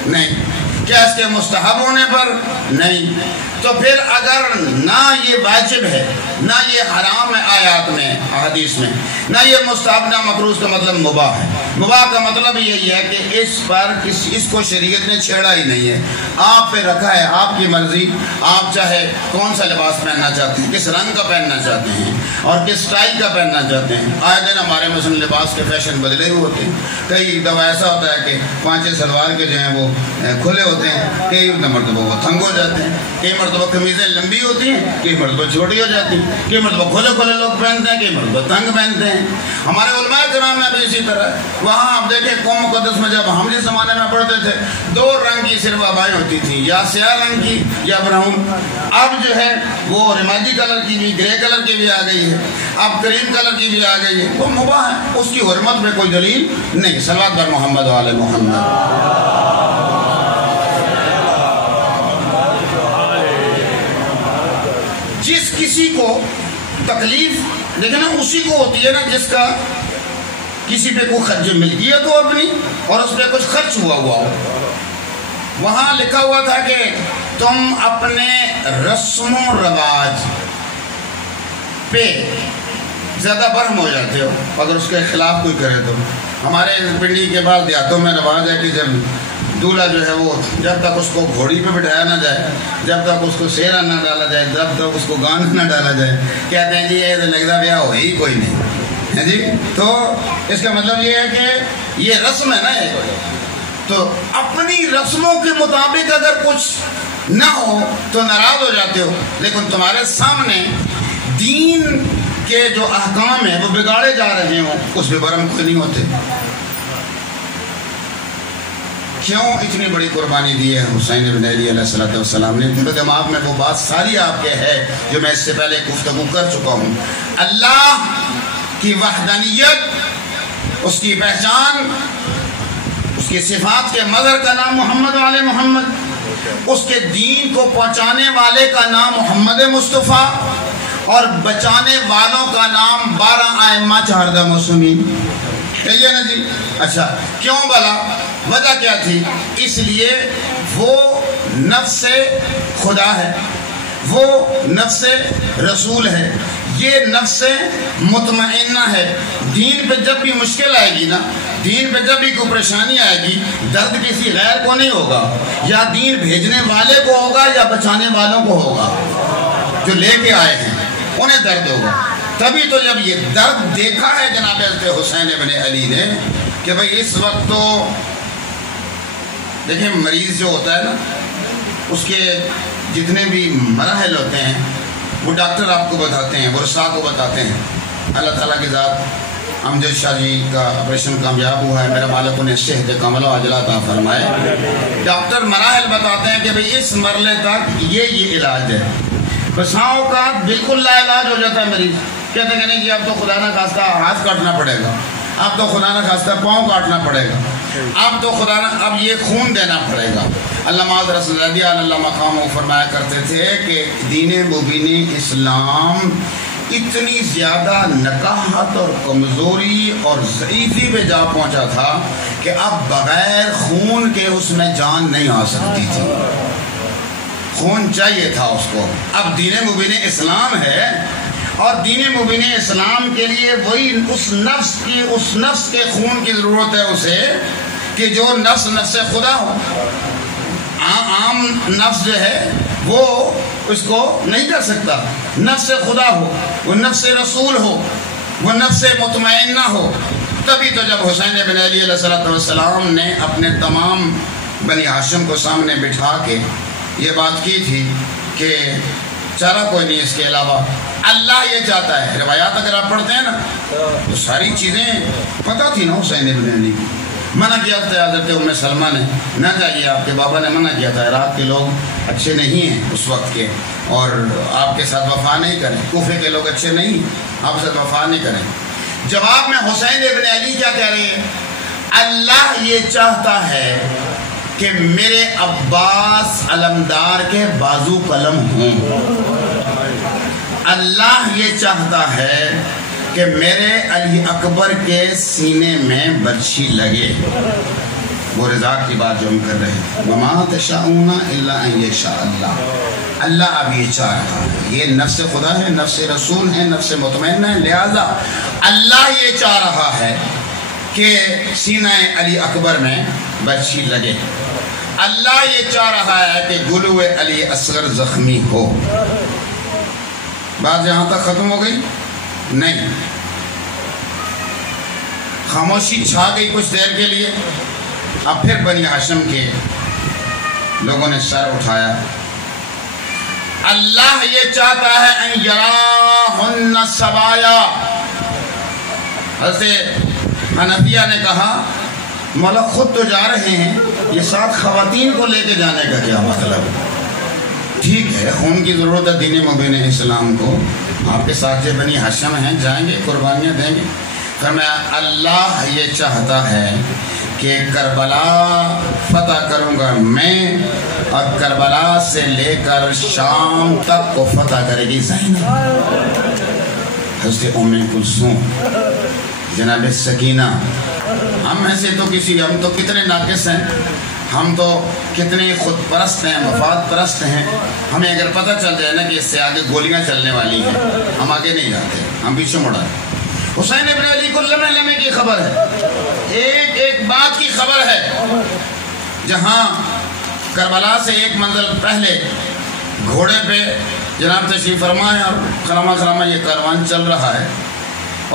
نہیں۔ کیا اس کے مستحب ہونے پر؟ نہیں۔ تو پھر اگر نہ یہ واجب ہے، نہ یہ حرام ہے آیات میں، احادیث میں، نہ یہ مستحب نہ مکروہ، کا مطلب مباح ہے۔ مباح کا مطلب یہی ہے کہ اس پر اس کو شریعت نے چھیڑا ہی نہیں ہے، آپ پہ رکھا ہے، آپ کی مرضی، آپ چاہے کون سا لباس پہننا چاہتے ہیں، کس رنگ کا پہننا چاہتے ہیں اور کس سٹائل کا پہننا چاہتے ہیں۔ آئے دن ہمارے مثلا لباس کے فیشن بدلے ہوئے ہوتے ہیں، کئی دفعہ ایسا ہوتا ہے کہ پانچے سلوار کے جو ہیں وہ کھلے ہوتے ہیں، کئی مرتبہ وہ تنگ ہو جاتے ہیں، کئی مرتبہ قمیضیں لمبی ہوتی ہیں، کئی مرتبہ چھوٹی ہو جاتی ہیں، کئی مرتبہ کھلے لوگ پہنتے ہیں، کئی مرتبہ تنگ پہنتے ہیں۔ ہمارے علماء کرام میں بھی اسی طرح، وہاں آپ دیکھیں قوم مقدس میں جب ہم جس زمانے میں پڑھتے تھے 2 رنگ کی صرف آبائیں ہوتی تھیں، یا سیاہ رنگ کی یا براؤن۔ اب جو ہے وہ رمادی کلر کی بھی، گرے کلر کی بھی آ گئی ہے، اب کریم کلر کی بھی آ گئی ہے، وہ مباح ہے، اس کی حرمت میں کوئی دلیل نہیں۔ صلوات بر محمد و آل محمد۔ جس کسی کو تکلیف دیکھیں نا اسی کو ہوتی ہے نا جس کا کسی پہ کوئی خرچ ملکیت ہو اپنی اور اس پہ کچھ خرچ ہوا ہو۔ وہاں لکھا ہوا تھا کہ تم اپنے رسم و رواج پہ زیادہ برہم ہو جاتے ہو اگر اس کے خلاف کوئی کرے تو۔ ہمارے پنڈی کے بعد دیہاتوں میں رواج ہے کہ جب دولہا جو ہے وہ جب تک اس کو گھوڑی پہ بٹھایا نہ جائے، جب تک اس کو سیرا نہ ڈالا جائے، جب تک اس کو گانا نہ ڈالا جائے، کہتے ہیں جی یہ لگتا بیاہ ہو ہی کوئی نہیں ہے جی۔ تو اس کا مطلب یہ ہے کہ یہ رسم ہے نا، تو اپنی رسموں کے مطابق اگر کچھ نہ ہو تو ناراض ہو جاتے ہو، لیکن تمہارے سامنے دین کے جو احکام ہیں وہ بگاڑے جا رہے ہوں اس پہ برہم کوئی نہیں ہوتے۔ کیوں اتنی بڑی قربانی دی ہے حسین بن علی علیہ السلام نے؟ میرے دماغ میں وہ بات ساری آپ کے ہے جو میں اس سے پہلے گفتگو کر چکا ہوں۔ اللہ کی وحدانیت، اس کی پہچان، اس کی صفات کے مظہر کا نام محمد و آل محمد، اس کے دین کو پہنچانے والے کا نام محمد مصطفیٰ، اور بچانے والوں کا نام 12 ائمہ 4 معصومین۔ کہیے نا جی۔ اچھا کیوں بلا؟ وجہ کیا تھی؟ اس لیے وہ نفس خدا ہے، وہ نفس رسول ہے، یہ نفس مطمئنہ ہے۔ دین پہ جب بھی مشکل آئے گی نا، دین پہ جب بھی کوئی پریشانی آئے گی، درد کسی غیر کو نہیں ہوگا، یا دین بھیجنے والے کو ہوگا یا بچانے والوں کو ہوگا، جو لے کے آئے ہیں انہیں درد ہوگا۔ تبھی تو جب یہ درد دیکھا ہے جناب حضرت حسین بن علی نے کہ بھئی اس وقت تو دیکھیں مریض جو ہوتا ہے نا اس کے جتنے بھی مراحل ہوتے ہیں وہ ڈاکٹر آپ کو بتاتے ہیں، ورثاء کو بتاتے ہیں۔ اللہ تعالیٰ کی ذات امجد شاہ جی کا آپریشن کامیاب ہوا ہے، میرا مالک انہیں صحت کاملہ و عاجلہ عطا فرمائے۔ ڈاکٹر مراحل بتاتے ہیں کہ بھئی اس مرحلے تک یہ علاج ہے۔ بساں اوقات بالکل لا علاج ہو جاتا ہے مریض، کہتے ہیں کہ نہیں جی اب تو خدا نہ خواستہ ہاتھ کاٹنا پڑے گا، اب تو خدا نہ خواستہ پاؤں کاٹنا پڑے گا، اب تو خدا نہ اب یہ خون دینا پڑے گا۔ علامہ رسول اللہ اللہ مقام وہ فرمایا کرتے تھے کہ دین مبین اسلام اتنی زیادہ نکاحت اور کمزوری اور ضعیفی پہ جا پہنچا تھا کہ اب بغیر خون کے اس میں جان نہیں آ سکتی تھی، خون چاہیے تھا اس کو۔ اب دین مبین اسلام ہے اور دین مبین اسلام کے لیے وہی اس نفس کے خون کی ضرورت ہے اسے کہ جو نفس خدا ہو۔ عام نفس جو ہے وہ اس کو نہیں کر سکتا، نفس خدا ہو، وہ نفس رسول ہو، وہ نفس مطمئنہ ہو۔ تبھی تو جب حسین بن علی علیہ السلام نے اپنے تمام بنی ہاشم کو سامنے بٹھا کے یہ بات کی تھی کہ چارہ کوئی نہیں اس کے علاوہ، اللہ یہ چاہتا ہے۔ روایات اگر آپ پڑھتے ہیں نا تو ساری چیزیں پتہ تھی نا حسین بن علی کی۔ منع کیا تھا حضرت ام سلمہ نے، نہ جائیے، آپ کے بابا نے منع کیا تھا، عراق کے لوگ اچھے نہیں ہیں اس وقت کے اور آپ کے ساتھ وفا نہیں کریں، کوفے کے لوگ اچھے نہیں، آپ کے ساتھ وفا نہیں کریں۔ جواب میں حسین ابن علی کیا کہہ رہے ہیں؟ اللہ یہ چاہتا ہے کہ میرے عباس علمدار کے بازو قلم ہوں، اللہ یہ چاہتا ہے کہ میرے علی اکبر کے سینے میں برچھی لگے۔ وہ رضا کی بات جو ہم کر رہے ہیں، وَمَا تَشَاءُونَ إِلَّا أَن يَشَاءَ اللَّهُ، اللہ اب یہ چاہ رہا ہے، یہ نفس خدا ہے، نفس رسول ہے، نفس مطمئنہ ہے، لہذا اللہ یہ چاہ رہا ہے کہ سینہ علی اکبر میں برچھی لگے، اللہ یہ چاہ رہا ہے کہ گلو علی اصغر زخمی ہو۔ بات یہاں تک ختم ہو گئی؟ نہیں، خاموشی چھا گئی کچھ دیر کے لیے۔ اب پھر بنی ہاشم کے لوگوں نے سر اٹھایا، اللہ یہ چاہتا ہے ان یراہن سبایا۔ حضرت حنفیہ نے کہا مولا خود تو جا رہے ہیں، یہ ساتھ خواتین کو لے کے جانے کا کیا مطلب؟ ٹھیک ہے، خون کی ضرورت ہے دین مبین اسلام کو، آپ کے ساتھ جو بنی ہاشم ہیں جائیں گے، قربانیاں دیں گے۔ فرمایا اللہ یہ چاہتا ہے کہ کربلا فتح کروں گا میں، اور کربلا سے لے کر شام تک کو فتح کرے گی زینب۔ حضرت ام کلثوم، جناب سکینہ، ہم ایسے تو ہم تو کتنے ناقص ہیں، ہم تو کتنے خود پرست ہیں، مفاد پرست ہیں، ہمیں اگر پتہ چل جائے نا کہ اس سے آگے گولیاں چلنے والی ہیں، ہم آگے نہیں جاتے، ہم پیچھے مڑ آتے۔ حسین ابن علی کو لمحے لمحے کی خبر ہے، ایک ایک بات کی خبر ہے۔ جہاں کربلا سے ایک منزل پہلے گھوڑے پہ جناب تشریف فرما ہے اور خرامہ یہ کاروان چل رہا ہے،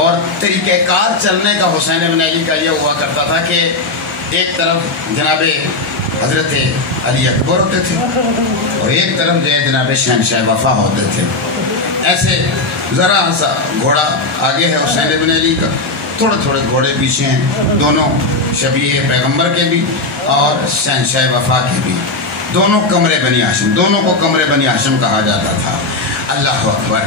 اور طریقہ کار چلنے کا حسین ابن علی کا یہ ہوا کرتا تھا کہ ایک طرف جناب حضرت علی اکبر ہوتے تھے اور ایک طرف جو ہے جناب شہنشاہ وفا ہوتے تھے۔ ایسے ذرا سا گھوڑا آگے ہے حسین ابن علی کا، تھوڑے تھوڑے گھوڑے پیچھے ہیں، دونوں شبیہ پیغمبر کے بھی اور شہنشاہ وفا کے بھی، دونوں کمرے بنی ہاشم، دونوں کو کمرے بنی ہاشم کہا جاتا تھا۔ اللہ اکبر،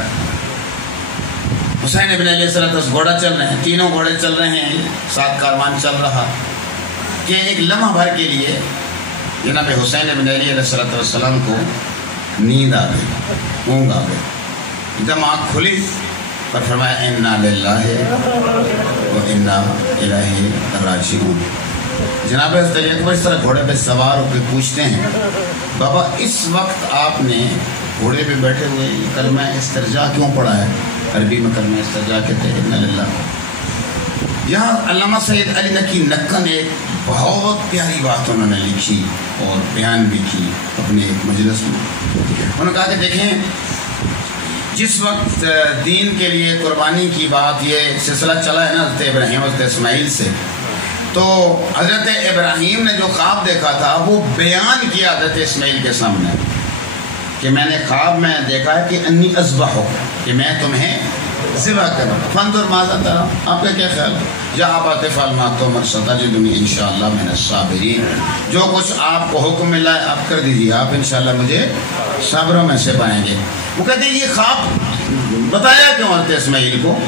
حسین ابن علیہ السلام گھوڑا چل رہے ہیں، تینوں گھوڑے چل رہے ہیں، ساتھ کاروان چل رہا کہ ایک لمحہ بھر کے لیے جناب حسین ابن علی علیہ السلام کو نیند آ گئی، اونگ آ گئی۔ جب آنکھ کھلی پر فرمایا انا للہ و انا الیہ راجعون۔ جناب حضرت علی اکبر اس طرح گھوڑے پہ سوار ہو کے پوچھتے ہیں، بابا اس وقت آپ نے گھوڑے پہ بیٹھے ہوئے کلمہ استرجاع کیوں پڑھا ہے؟ عربی میں کلمہ استرجاع کہتے ہیں انا للہ۔ یہاں علامہ سید علی نقی نکن ایک بہت پیاری بات انہوں نے لکھی اور بیان بھی کی اپنے ایک مجلس میں۔ انہوں نے کہا کہ دیکھیں، جس وقت دین کے لیے قربانی کی بات یہ سلسلہ چلا ہے نا حضرت ابراہیم حضرت اسماعیل سے، تو حضرت ابراہیم نے جو خواب دیکھا تھا وہ بیان کیا حضرت اسماعیل کے سامنے کہ میں نے خواب میں دیکھا ہے کہ انی اذبحک، کہ میں تمہیں ذبح کروں، فانظر ماذا ترى، آپ کا کیا خیال ہے؟ یا آپ افعل ما تؤمر ستجدنی انشاءاللہ من الصابرین، جو کچھ آپ کو حکم ملا ہے آپ کر دیجیے، آپ انشاءاللہ مجھے صابروں میں سے پائیں گے۔ وہ کہتے ہیں یہ خواب بتایا کیوں حضرت اسماعیل کو؟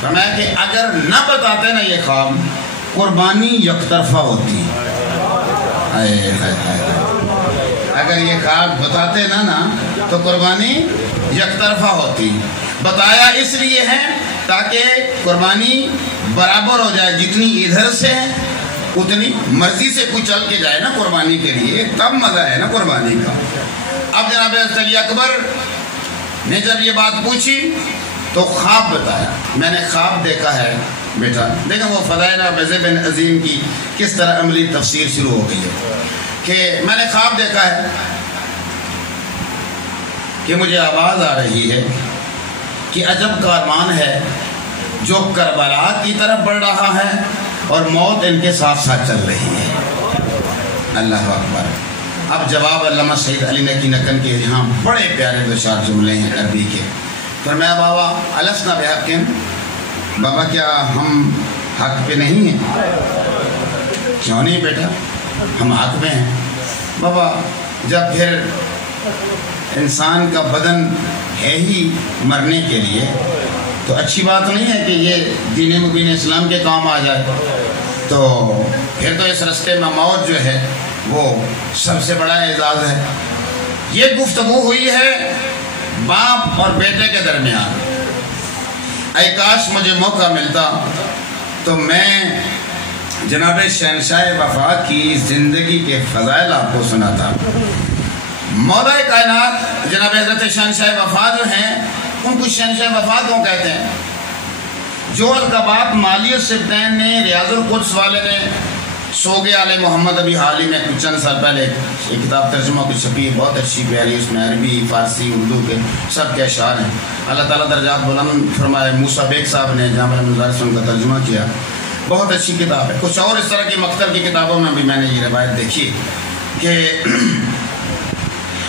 فرمایا کہ اگر نہ بتاتے نا یہ خواب، قربانی یک طرفہ ہوتی، اگر یہ خواب بتاتے نا تو قربانی یک طرفہ ہوتی۔ بتایا اس لیے ہے تاکہ قربانی برابر ہو جائے، جتنی ادھر سے اتنی مرضی سے کوئی چل کے جائے نا قربانی کے لیے، تب مزہ ہے نا قربانی کا۔ اب جناب حضرت علی اکبر نے جب یہ بات پوچھی تو خواب بتایا، میں نے خواب دیکھا ہے بیٹا۔ دیکھیں وہ فضائل ابی بن عظیم کی کس طرح عملی تفسیر شروع ہو گئی ہے کہ میں نے خواب دیکھا ہے کہ مجھے آواز آ رہی ہے کہ عجب کاروان ہے جو کربلا کی طرف بڑھ رہا ہے اور موت ان کے ساتھ ساتھ چل رہی ہے۔ اللہ اکبر۔ اب جواب علامہ سید علی نقی نکن کے یہاں بڑے پیارے دو چار جملے ہیں عربی کے۔ فرمایا بابا السنا بحقین، بابا کیا ہم حق پہ نہیں ہیں؟ کیوں نہیں بیٹا، ہم حق پہ ہیں۔ بابا جب پھر انسان کا بدن ہے ہی مرنے کے لیے تو اچھی بات نہیں ہے کہ یہ دین مبین اسلام کے کام آ جائے۔ تو پھر تو اس رستے میں موت جو ہے وہ سب سے بڑا اعزاز ہے۔ یہ گفتگو ہوئی ہے باپ اور بیٹے کے درمیان۔ اے کاش مجھے موقع ملتا تو میں جناب شہنشاہ وفا کی زندگی کے فضائل آپ کو سناتا۔ مولا کائنات جناب حضرت شہنشاہ وفا جو ہیں ان کو شہنشاہ وفا کیوں کہتے ہیں؟ جو القابات مالی الصبتین نے ریاض القدس والے نے سوگ آل محمد ابھی حال ہی میں کچھ چند سال پہلے ایک کتاب ترجمہ کچھ چھپی، بہت اچھی پیاری، اس میں عربی فارسی اردو کے سب کے اشعار ہیں۔ اللہ تعالیٰ درجات بلند فرمائے۔ موسیٰ بیگ صاحب نے جامعہ مدارس ان کا ترجمہ کیا، بہت اچھی کتاب ہے۔ کچھ اور اس طرح کی مکتب کی کتابوں میں بھی میں نے یہ روایت دیکھی کہ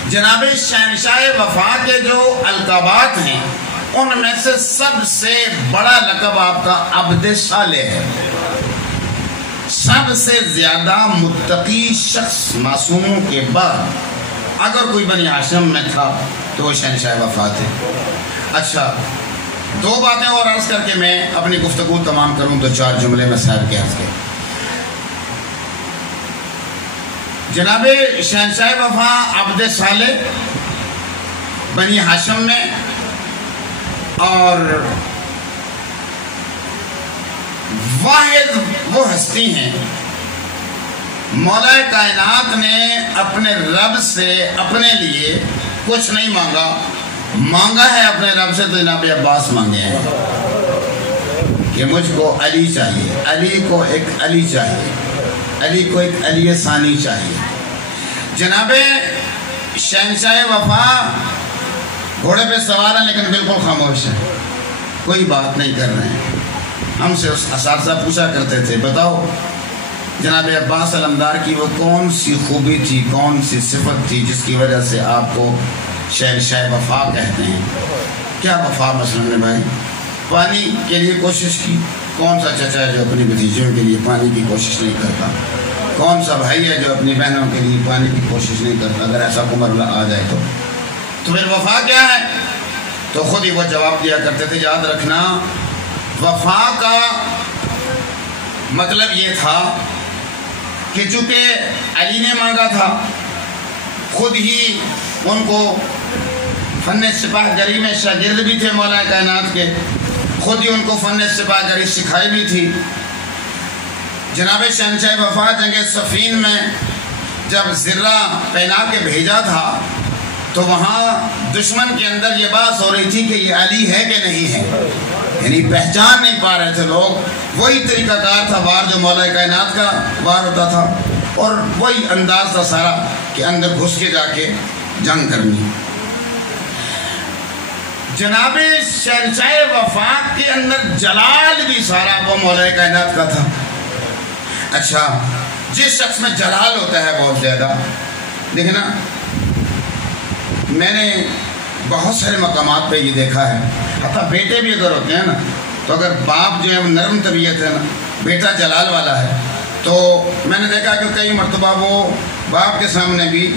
جناب شہنشاہ وفا کے جو القابات ہیں ان میں سے سب سے بڑا لقب آپ کا عبد صالح ہے۔ سب سے زیادہ متقی شخص معصوموں کے بعد اگر کوئی بنی ہاشم میں تھا تو وہ شہنشاہ وفا تھے۔ اچھا، دو باتیں اور عرض کر کے میں اپنی گفتگو تمام کروں تو 4 جملے میں صاحب کے عرض کے۔ جناب شہنشاہ وفا عبد صالح بنی ہاشم میں، اور واحد وہ ہستی ہیں مولا کائنات نے اپنے رب سے اپنے لیے کچھ نہیں مانگا ہے اپنے رب سے تو جناب عباس مانگے ہیں کہ مجھ کو علی چاہیے، علی کو ایک علی چاہیے، علی کو ایک علی ثانی چاہیے۔ جناب شہنشاہ وفا گھوڑے پہ سوار ہیں لیکن بالکل خاموش ہیں، کوئی بات نہیں کر رہے ہیں۔ ہم سے اس اساتذہ پوچھا کرتے تھے بتاؤ جناب عباس علمدار کی وہ کون سی خوبی تھی، کون سی صفت تھی جس کی وجہ سے آپ کو شہنشاہ وفا کہتے ہیں؟ کیا وفا مثلا نے بھائی؟ پانی کے لیے کوشش کی، کون سا چچا ہے جو اپنی بھتیجیوں کے لیے پانی کی کوشش نہیں کرتا؟ کون سا بھائی ہے جو اپنی بہنوں کے لیے پانی کی کوشش نہیں کرتا؟ اگر ایسا عمر آ جائے تو پھر وفا کیا ہے؟ تو خود ہی وہ جواب دیا کرتے تھے، یاد رکھنا وفا کا مطلب یہ تھا کہ چونکہ علی نے مانگا تھا، خود ہی ان کو فن سپاہ گری میں شاگرد بھی تھے مولا کائنات کے، خود ہی ان کو فن سپاہ گری سکھائی بھی تھی۔ جناب شہنشاہ وفا جنگ صفین میں جب زرہ پہنا کے بھیجا تھا تو وہاں دشمن کے اندر یہ بات ہو رہی تھی کہ یہ علی ہے کہ نہیں ہے، یعنی پہچان نہیں پا رہے تھے لوگ۔ وہی طریقہ کار تھا وار جو مولا کائنات کا وار ہوتا تھا، اور وہی انداز تھا سارا کہ اندر گھس کے جا کے جنگ کرنی۔ جناب شہنشاہ وفا کے اندر جلال بھی سارا وہ مولا کائنات کا تھا۔ اچھا، جس شخص میں جلال ہوتا ہے بہت زیادہ، دیکھنا میں نے بہت سارے مقامات پہ یہ دیکھا ہے، حتیٰ بیٹے بھی اگر ہوتے ہیں نا تو اگر باپ جو ہے وہ نرم طبیعت ہے نا، بیٹا جلال والا ہے، تو میں نے دیکھا کہ کئی مرتبہ وہ باپ کے سامنے بھی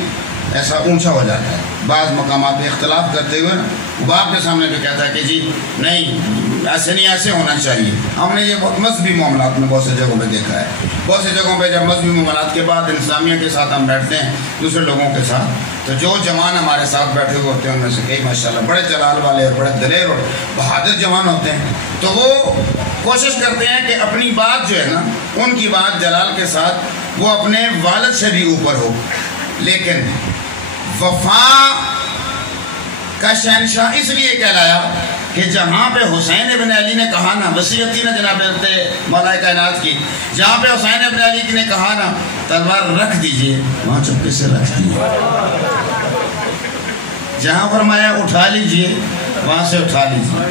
ایسا اونچا ہو جاتا ہے۔ بعض مقامات پہ اختلاف کرتے ہوئے نا باپ کے سامنے بھی کہتا ہے کہ جی نہیں ایسے نہیں، ایسے ہونا چاہیے۔ ہم نے یہ بہت مذہبی معاملات میں بہت سی جگہوں پہ دیکھا ہے۔ بہت سی جگہوں پہ جب مذہبی معاملات کے بعد انسانیہ کے ساتھ ہم بیٹھتے ہیں دوسرے لوگوں کے ساتھ، تو جو جوان ہمارے ساتھ بیٹھے ہوئے ہوتے ہیں ان میں سے کئی ماشاءاللہ بڑے جلال والے اور بڑے دلیر اور بہادر جوان ہوتے ہیں، تو وہ کوشش کرتے ہیں کہ اپنی بات جو ہے نا ان کی بات جلال کے ساتھ وہ اپنے والد سے بھی اوپر ہو۔ لیکن وفا کا شہنشاہ اس لیے کہلایا کہ جہاں پہ حسین ابن علی نے کہا نا، وصیتی نے جناب مولا کائنات کی، جہاں پہ حسین ابن علی نے کہا نا تلوار رکھ دیجئے، وہاں چپکے سے رکھ دیجئے، جہاں فرمایا اٹھا لیجئے وہاں سے اٹھا لیجئے۔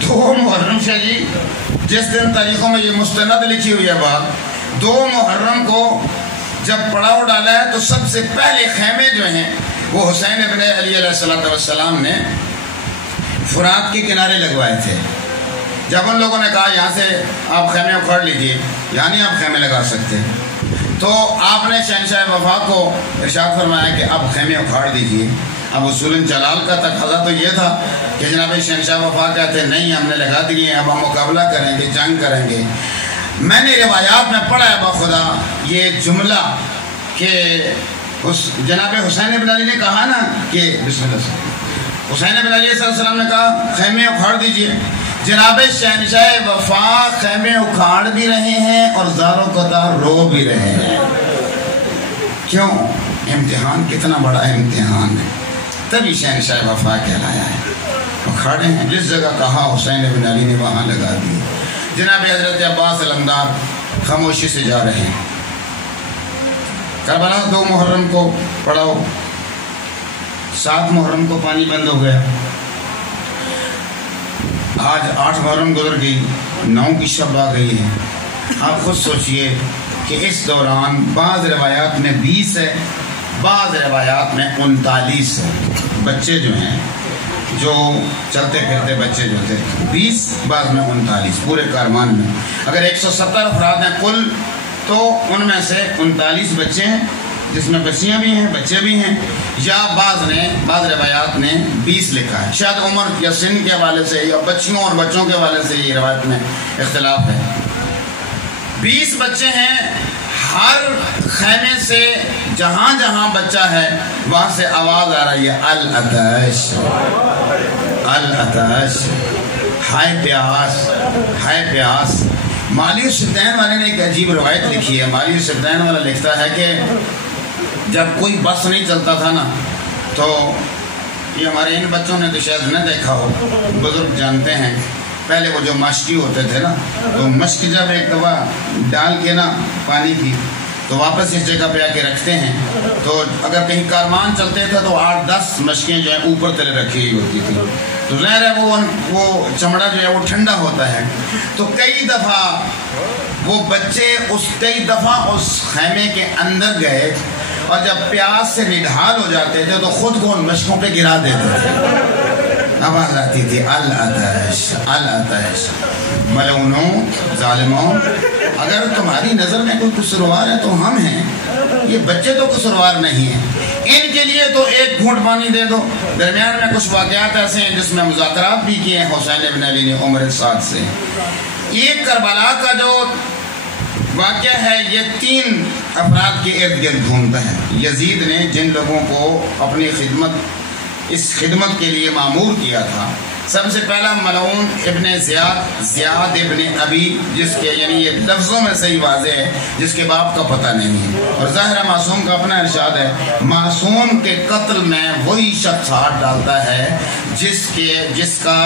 2 محرم سے جی جس دن تاریخوں میں یہ مستند لکھی ہوئی ہے بات، 2 محرم کو جب پڑاؤ ڈالا ہے تو سب سے پہلے خیمے جو ہیں وہ حسین ابن علی علیہ السلام نے فرات کے کنارے لگوائے تھے۔ جب ان لوگوں نے کہا یہاں سے آپ خیمے اکھاڑ لیجئے، یعنی آپ خیمے لگا سکتے ہیں، تو آپ نے شہنشاہ وفا کو ارشاد فرمایا کہ آپ خیمے اکھاڑ دیجئے۔ اب اصول جلال کا تقاضا تو یہ تھا کہ جناب شہنشاہ وفا کہتے ہیں نہیں ہم نے لگا دیے ہیں، اب ہم مقابلہ کریں گے، جنگ کریں گے۔ میں نے روایات میں پڑھا ہے بخدا یہ جملہ کہ جناب حسین بن علی نے کہا نا کہ بسم اللہ، حسین بن علی صلی اللہ علیہ وسلم نے کہا خیمے اکھاڑ دیجئے۔ جناب شہنشاہ وفا خیمے اکھاڑ بھی رہے ہیں اور زاروں قطار رو بھی رہے ہیں۔ کیوں؟ امتحان کتنا بڑا امتحان ہے، تبھی شہنشاہ وفا کہلایا ہے۔ اکھاڑے ہیں، جس جگہ کہا حسین بن علی نے وہاں لگا دی۔ جناب حضرت عباس علمدار خاموشی سے جا رہے ہیں۔ کربلا 2 محرم کو پڑھاؤ، 7 محرم کو پانی بند ہو گیا، آج 8 محرم گزر گئی، 9 کی شب آ گئی ہے۔ آپ خود سوچئے کہ اس دوران بعض روایات میں 20 ہے، بعض روایات میں 39 ہے۔ بچے جو ہیں جو چلتے پھرتے بچے جو تھے 20، بعض میں 39 پورے کارمان میں۔ اگر 170 افراد ہیں کل تو ان میں سے 39 بچے ہیں، جس میں بچیاں بھی ہیں بچے بھی ہیں، یا بعض روایات نے 20 لکھا ہے۔ شاید عمر یا سن کے حوالے سے یا بچیوں اور بچوں کے حوالے سے یہ روایت میں اختلاف ہے۔ 20 بچے ہیں، ہر خیمے سے جہاں جہاں بچہ ہے وہاں سے آواز آ رہی ہے العطش العطش، ہائے پیاس ہائے پیاس۔ مالی الصفدین والے نے ایک عجیب روایت لکھی ہے۔ مالی الصفدین والا لکھتا ہے کہ جب کوئی بس نہیں چلتا تھا نا تو یہ ہمارے ان بچوں نے تو شاید نہ دیکھا ہو، بزرگ جانتے ہیں، پہلے وہ جو مشکی ہوتے تھے نا تو مشک جب ایک دفعہ ڈال کے نا پانی کی تو واپس اس جگہ پہ آ کے رکھتے ہیں، تو اگر کہیں کارمان چلتے تھے تو 8-10 مشکیں جو ہیں اوپر تلے رکھی ہوئی ہوتی تھی، تو ظاہر ہے وہ چمڑا جو ہے وہ ٹھنڈا ہوتا ہے۔ تو کئی دفعہ وہ بچے کئی دفعہ اس خیمے کے اندر گئے اور جب پیاس سے نڈھال ہو جاتے تھے تو خود کو ان مشکوں پہ گرا دیتے تھے۔ آواز آتی تھی العطش العطش۔ ملعونوں، ظالموں، اگر تمہاری نظر میں کوئی قصوروار ہے تو ہم ہیں، یہ بچے تو قصوروار نہیں ہیں، ان کے لیے تو 1 گھونٹ پانی دے دو۔ درمیان میں کچھ واقعات ایسے ہیں جس میں مذاکرات بھی کیے ہیں حسین بن علی نے عمر سعد سے۔ یہ کربلا کا جو واقعہ ہے یہ 3 افراد کے ارد گرد گھومتا ہے۔ یزید نے جن لوگوں کو اپنی اس خدمت کے لیے معمور کیا تھا، سب سے پہلا ملعون ابن زیاد ابن ابی، جس کے یعنی یہ لفظوں میں صحیح واضح ہے جس کے باپ کا پتہ نہیں ہے، اور ظاہر معصوم کا اپنا ارشاد ہے معصوم کے قتل میں وہی شخص ہاتھ ڈالتا ہے جس کا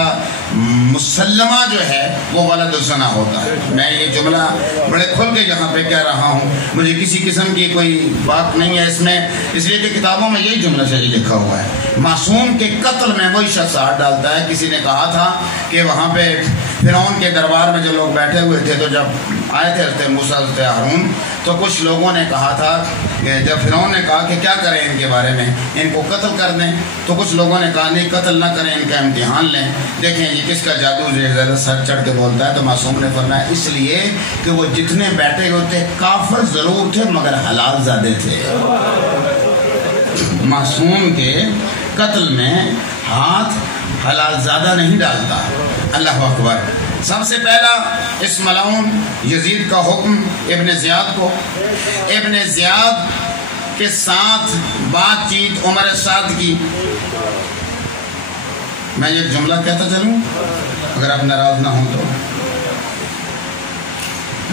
مسلمہ جو ہے وہ ولد الزنا ہوتا ہے۔ میں یہ جملہ بڑے کھل کے یہاں پہ کہہ رہا ہوں، مجھے کسی قسم کی کوئی بات نہیں ہے اس میں، اس لیے کہ کتابوں میں یہی جملہ صحیح لکھا ہوا ہے، معصوم کے قتل میں وہی شخص ہاتھ ڈالتا ہے۔ کسی نے کہا تھا کہ وہاں پہ فرعون کے دربار میں جو لوگ بیٹھے ہوئے تھے تو جب آئے تھے حضرت موسیٰ حضرت ہارون تو کچھ لوگوں نے کہا تھا کہ جب فرعون نے کہا کہ کیا کریں ان کے بارے میں، ان کو قتل کر دیں، تو کچھ لوگوں نے کہا نہیں قتل نہ کریں، ان کا امتحان لیں، دیکھیں یہ کس کا جادو جو زیادہ سر چڑھ کے بولتا ہے۔ تو معصوم نے فرمایا اس لیے کہ وہ جتنے بیٹھے ہوئے تھے کافر ضرور تھے مگر حلال زادے تھے۔ معصوم کے قتل میں ہاتھ حلال زادہ نہیں ڈالتا۔ اللہ اکبر۔ سب سے پہلا اس ملعون یزید کا حکم ابن زیاد کو، ابن زیاد کے ساتھ بات چیت عمر سعد کی۔ میں یہ جملہ کہتا چلوں اگر آپ ناراض نہ ہوں تو،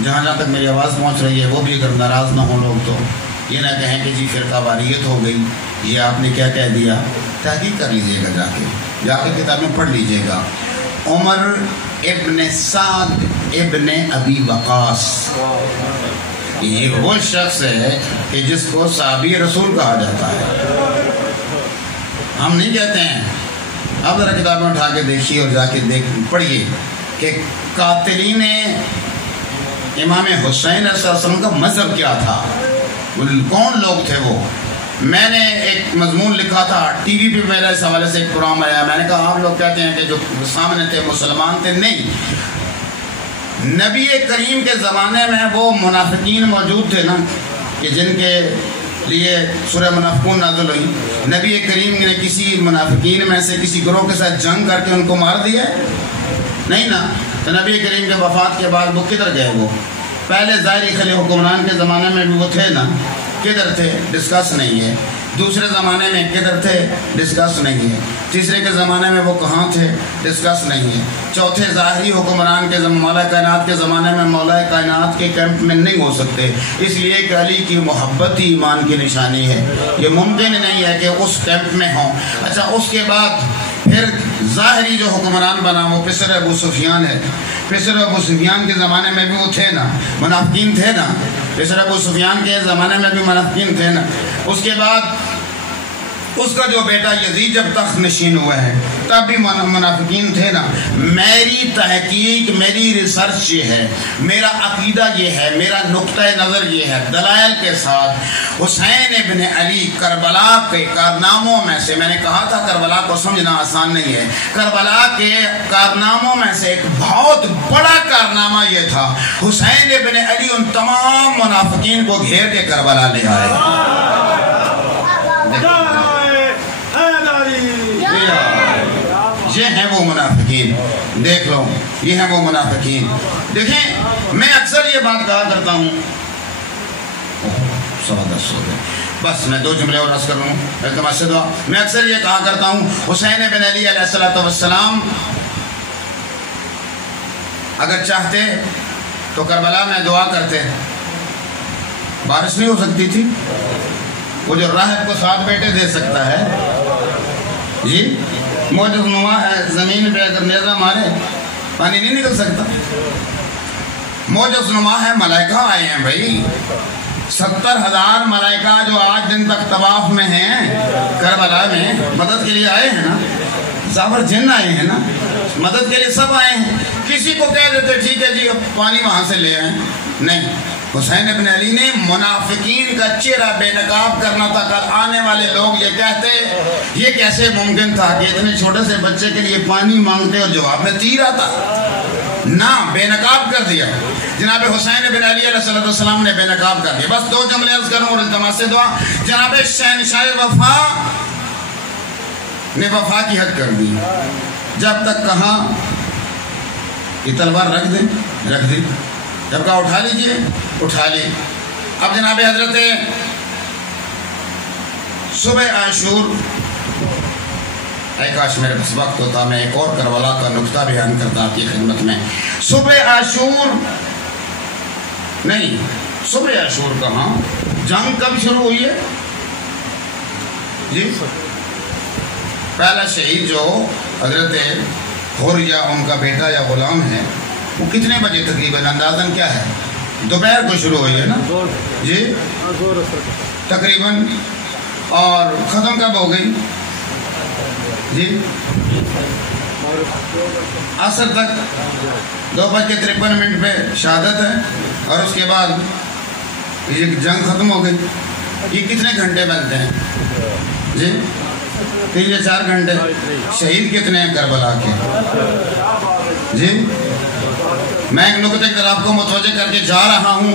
جہاں جہاں تک میری آواز پہنچ رہی ہے وہ بھی اگر ناراض نہ ہوں لوگ تو یہ نہ کہیں کہ جی فرقہ واریت ہو گئی، یہ آپ نے کیا کہہ دیا۔ تحقیق کر لیجئے گا، جا کے کتابیں پڑھ لیجئے گا۔ عمر ابن سعد ابن ابی وقاص، یہ وہ شخص ہے کہ جس کو صحابی رسول کہا جاتا ہے۔ ہم نہیں کہتے ہیں، آپ ذرا کتابیں اٹھا کے دیکھیے اور جا کے پڑھیے کہ قاتلین امام حسین علیہ السلام کا مذہب کیا تھا، کون لوگ تھے وہ۔ میں نے ایک مضمون لکھا تھا ٹی وی پہ، میرے اس حوالے سے ایک پروگرام آیا، میں نے کہا آپ لوگ کہتے ہیں کہ جو سامنے تھے مسلمان تھے، نہیں، نبی کریم کے زمانے میں وہ منافقین موجود تھے نا کہ جن کے لیے سورہ منافقون نازل ہوئی؟ نبی کریم نے کسی منافقین میں سے کسی گروہ کے ساتھ جنگ کر کے ان کو مار دیا ہے؟ نہیں نا۔ تو نبی کریم کے وفات کے بعد وہ کدھر گئے؟ وہ پہلے ظاہری خلیفہ حکمران کے زمانے میں بھی وہ تھے نا، کدھر تھے؟ ڈسکس نہیں ہے۔ دوسرے زمانے میں کدھر تھے؟ ڈسکس نہیں ہے۔ تیسرے کے زمانے میں وہ کہاں تھے؟ ڈسکس نہیں ہے۔ چوتھے ظاہری حکمران کے مولا کائنات کے زمانے میں مولا کائنات کے کیمپ میں نہیں ہو سکتے، اس لیے کہ علی کی محبت ہی ایمان کی نشانی ہے، یہ ممکن نہیں ہے کہ اس کیمپ میں ہوں۔ اچھا، اس کے بعد پھر ظاہری جو حکمران بنا وہ پسر ابو سفیان ہے۔ پسر ابو سفیان کے زمانے میں بھی وہ تھے نا، منافقین تھے نا۔ پسر ابو سفیان کے زمانے میں بھی منافقین تھے نا۔ اس کے بعد اس کا جو بیٹا یزید جب تخت نشین ہوا ہے تب بھی منافقین تھے نا۔ میری تحقیق، میری ریسرچ یہ ہے، میرا عقیدہ یہ ہے، میرا نقطہ نظر یہ ہے دلائل کے ساتھ، حسین ابن علی کربلا کے کارناموں میں سے، میں نے کہا تھا کربلا کو سمجھنا آسان نہیں ہے، کربلا کے کارناموں میں سے ایک بہت بڑا کارنامہ یہ تھا، حسین ابن علی ان تمام منافقین کو گھیر کے کربلا لے آئے۔ یہ ہیں وہ منافقین، دیکھ لو، یہ ہیں وہ منافقین۔ دیکھیں، میں اکثر یہ بات کہا کرتا ہوں، بس میں 2 جملے اور عرض کر رہا ہوں، التماس سے دعا۔ میں اکثر یہ کہا کرتا ہوں، حسین بن علی علیہ السلام اگر چاہتے تو کربلا میں دعا کرتے، بارش نہیں ہو سکتی تھی؟ وہ جو راہب کو 7 بیٹے دے سکتا ہے، جی موجز نما زمین پہ اگر نیزہ مارے پانی نہیں نکل سکتا؟ موجز نما ہے، ملائکہ آئے ہیں بھائی، 70,000 ملائکہ جو آج دن تک طواف میں ہیں کربلا میں، مدد کے لیے آئے ہیں نا۔ زابر جن آئے ہیں نا، مدد کے لیے سب آئے ہیں۔ کسی کو کہہ دیتے ٹھیک ہے جی اب پانی وہاں سے لے آئیں، نہیں، حسین ابن علی نے منافقین کا چہرہ بے نقاب کرنا تھا۔ کل آنے والے لوگ یہ کہتے یہ کیسے ممکن تھا کہ اتنے چھوٹے سے بچے کے لیے پانی مانگتے اور جواب میں تیر آتا؟ نہ، بے نقاب کر دیا جناب حسین ابن علی علیہ السلام نے، بے نقاب کر دیا۔ بس 2 جملے عرض کروں اور التماس سے دعا۔ جناب شہنشاہ وفا نے وفا کی حد کر دی، جب تک کہاں یہ تلوار رکھ دیں، رکھ دی، جب کہا اٹھا لیجئے، اٹھا لی۔ اب جناب حضرت صبح عاشور، اے کاش میرے پاس وقت ہوتا، میں ایک اور کربلا کا نقطہ بیان کرتا آپ کی خدمت میں۔ صبح عاشور نہیں، صبح عاشور کہاں، جنگ کب شروع ہوئی ہے جی؟ پہلا شہید جو حضرت حر یا ان کا بیٹا یا غلام ہے، وہ کتنے بجے تقریباً اندازاً کیا ہے؟ دوپہر کو شروع ہوئی ہے نا جی تقریباً، اور ختم کب ہو گئی جی؟ عصر تک 2:53 پہ شہادت ہے، اور اس کے بعد یہ جنگ ختم ہو گئی۔ یہ کتنے گھنٹے بنتے ہیں جی؟ 3 یا 4 گھنٹے۔ شہید کتنے ہیں کربلا کے جی؟ میں ایک نقطے کی طرف آپ کو متوجہ کر کے جا رہا ہوں،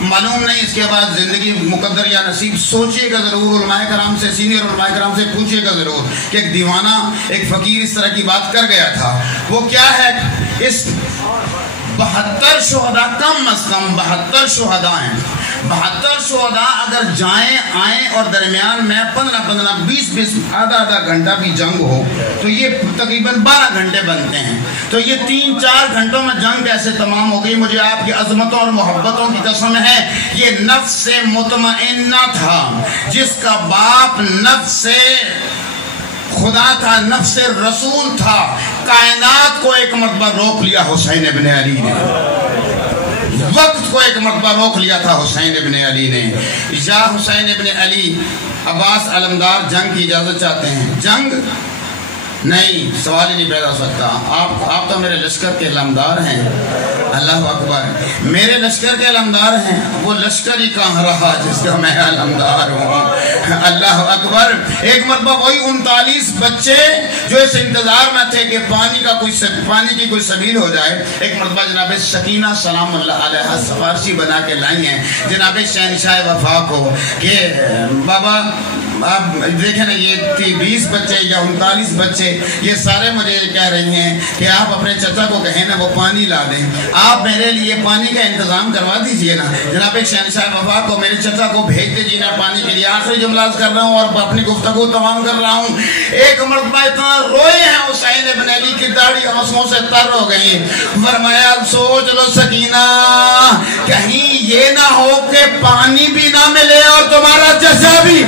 معلوم نہیں اس کے بعد زندگی مقدر یا نصیب، سوچئے گا ضرور، علماء کرام سے، سینئر علماء کرام سے پوچھئے گا ضرور کہ ایک دیوانہ، ایک فقیر اس طرح کی بات کر گیا تھا، وہ کیا ہے؟ اس 72 شہداء، کم از کم 72 شہداء ہیں، 72 شہداء اگر جائیں آئیں اور درمیان میں 15 20 آدھا گھنٹہ بھی جنگ ہو تو یہ تقریباً 12 گھنٹے بنتے ہیں۔ تو یہ 3-4 گھنٹوں میں جنگ کیسے تمام ہو گئی؟ مجھے آپ کی عظمتوں اور محبتوں کی قسم ہے، یہ نفس مطمئنہ تھا، جس کا باپ نفس خدا تھا، نفس رسول تھا، کائنات کو ایک مرتبہ روک لیا حسین ابن علی نے، وقت کو ایک مرتبہ روک لیا تھا حسین ابن علی نے۔ یا حسین ابن علی، عباس علمدار جنگ کی اجازت چاہتے ہیں، جنگ نہیں، سوال ہی نہیں پیدا ہو سکتا۔ آپ تو میرے لشکر کے علمدار ہیں۔ اللہ اکبر، میرے لشکر کے علمدار ہیں، وہ لشکر ہی کہاں رہا جس کا میں علمدار ہوں۔ اللہ اکبر۔ ایک مرتبہ وہی 39 بچے جو اس انتظار میں تھے کہ پانی کی کوئی سبیل ہو جائے، ایک مرتبہ جناب سکینہ سلام اللہ علیہ سفارشی بنا کے لائی ہیں جناب شہنشاہ وفا کو کہ بابا آپ دیکھیں نا، یہ 20 بچے یا 39 بچے یہ سارے مجھے کہہ رہی ہیں کہ آپ اپنے چچا کو کہیں نا وہ پانی لا دیں، آپ میرے لیے پانی کا انتظام کروا دیجئے نا۔ جناب شہنشاہ وفا کو میرے چچا کو بھیج دیجئے نا پانی کے لیے۔ آخری جملہ کر رہا ہوں اور اپنی گفتگو تمام کر رہا ہوں۔ ایک مرتبہ اتنا روئے ہیں حسین ابن علی کی داڑھی آنسوؤں سے تر ہو گئی۔ فرمایا سوچ لو سکینہ، کہیں یہ نہ ہو کہ پانی بھی نہ ملے اور تمہارا چچا بھی۔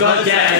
Go, Dad.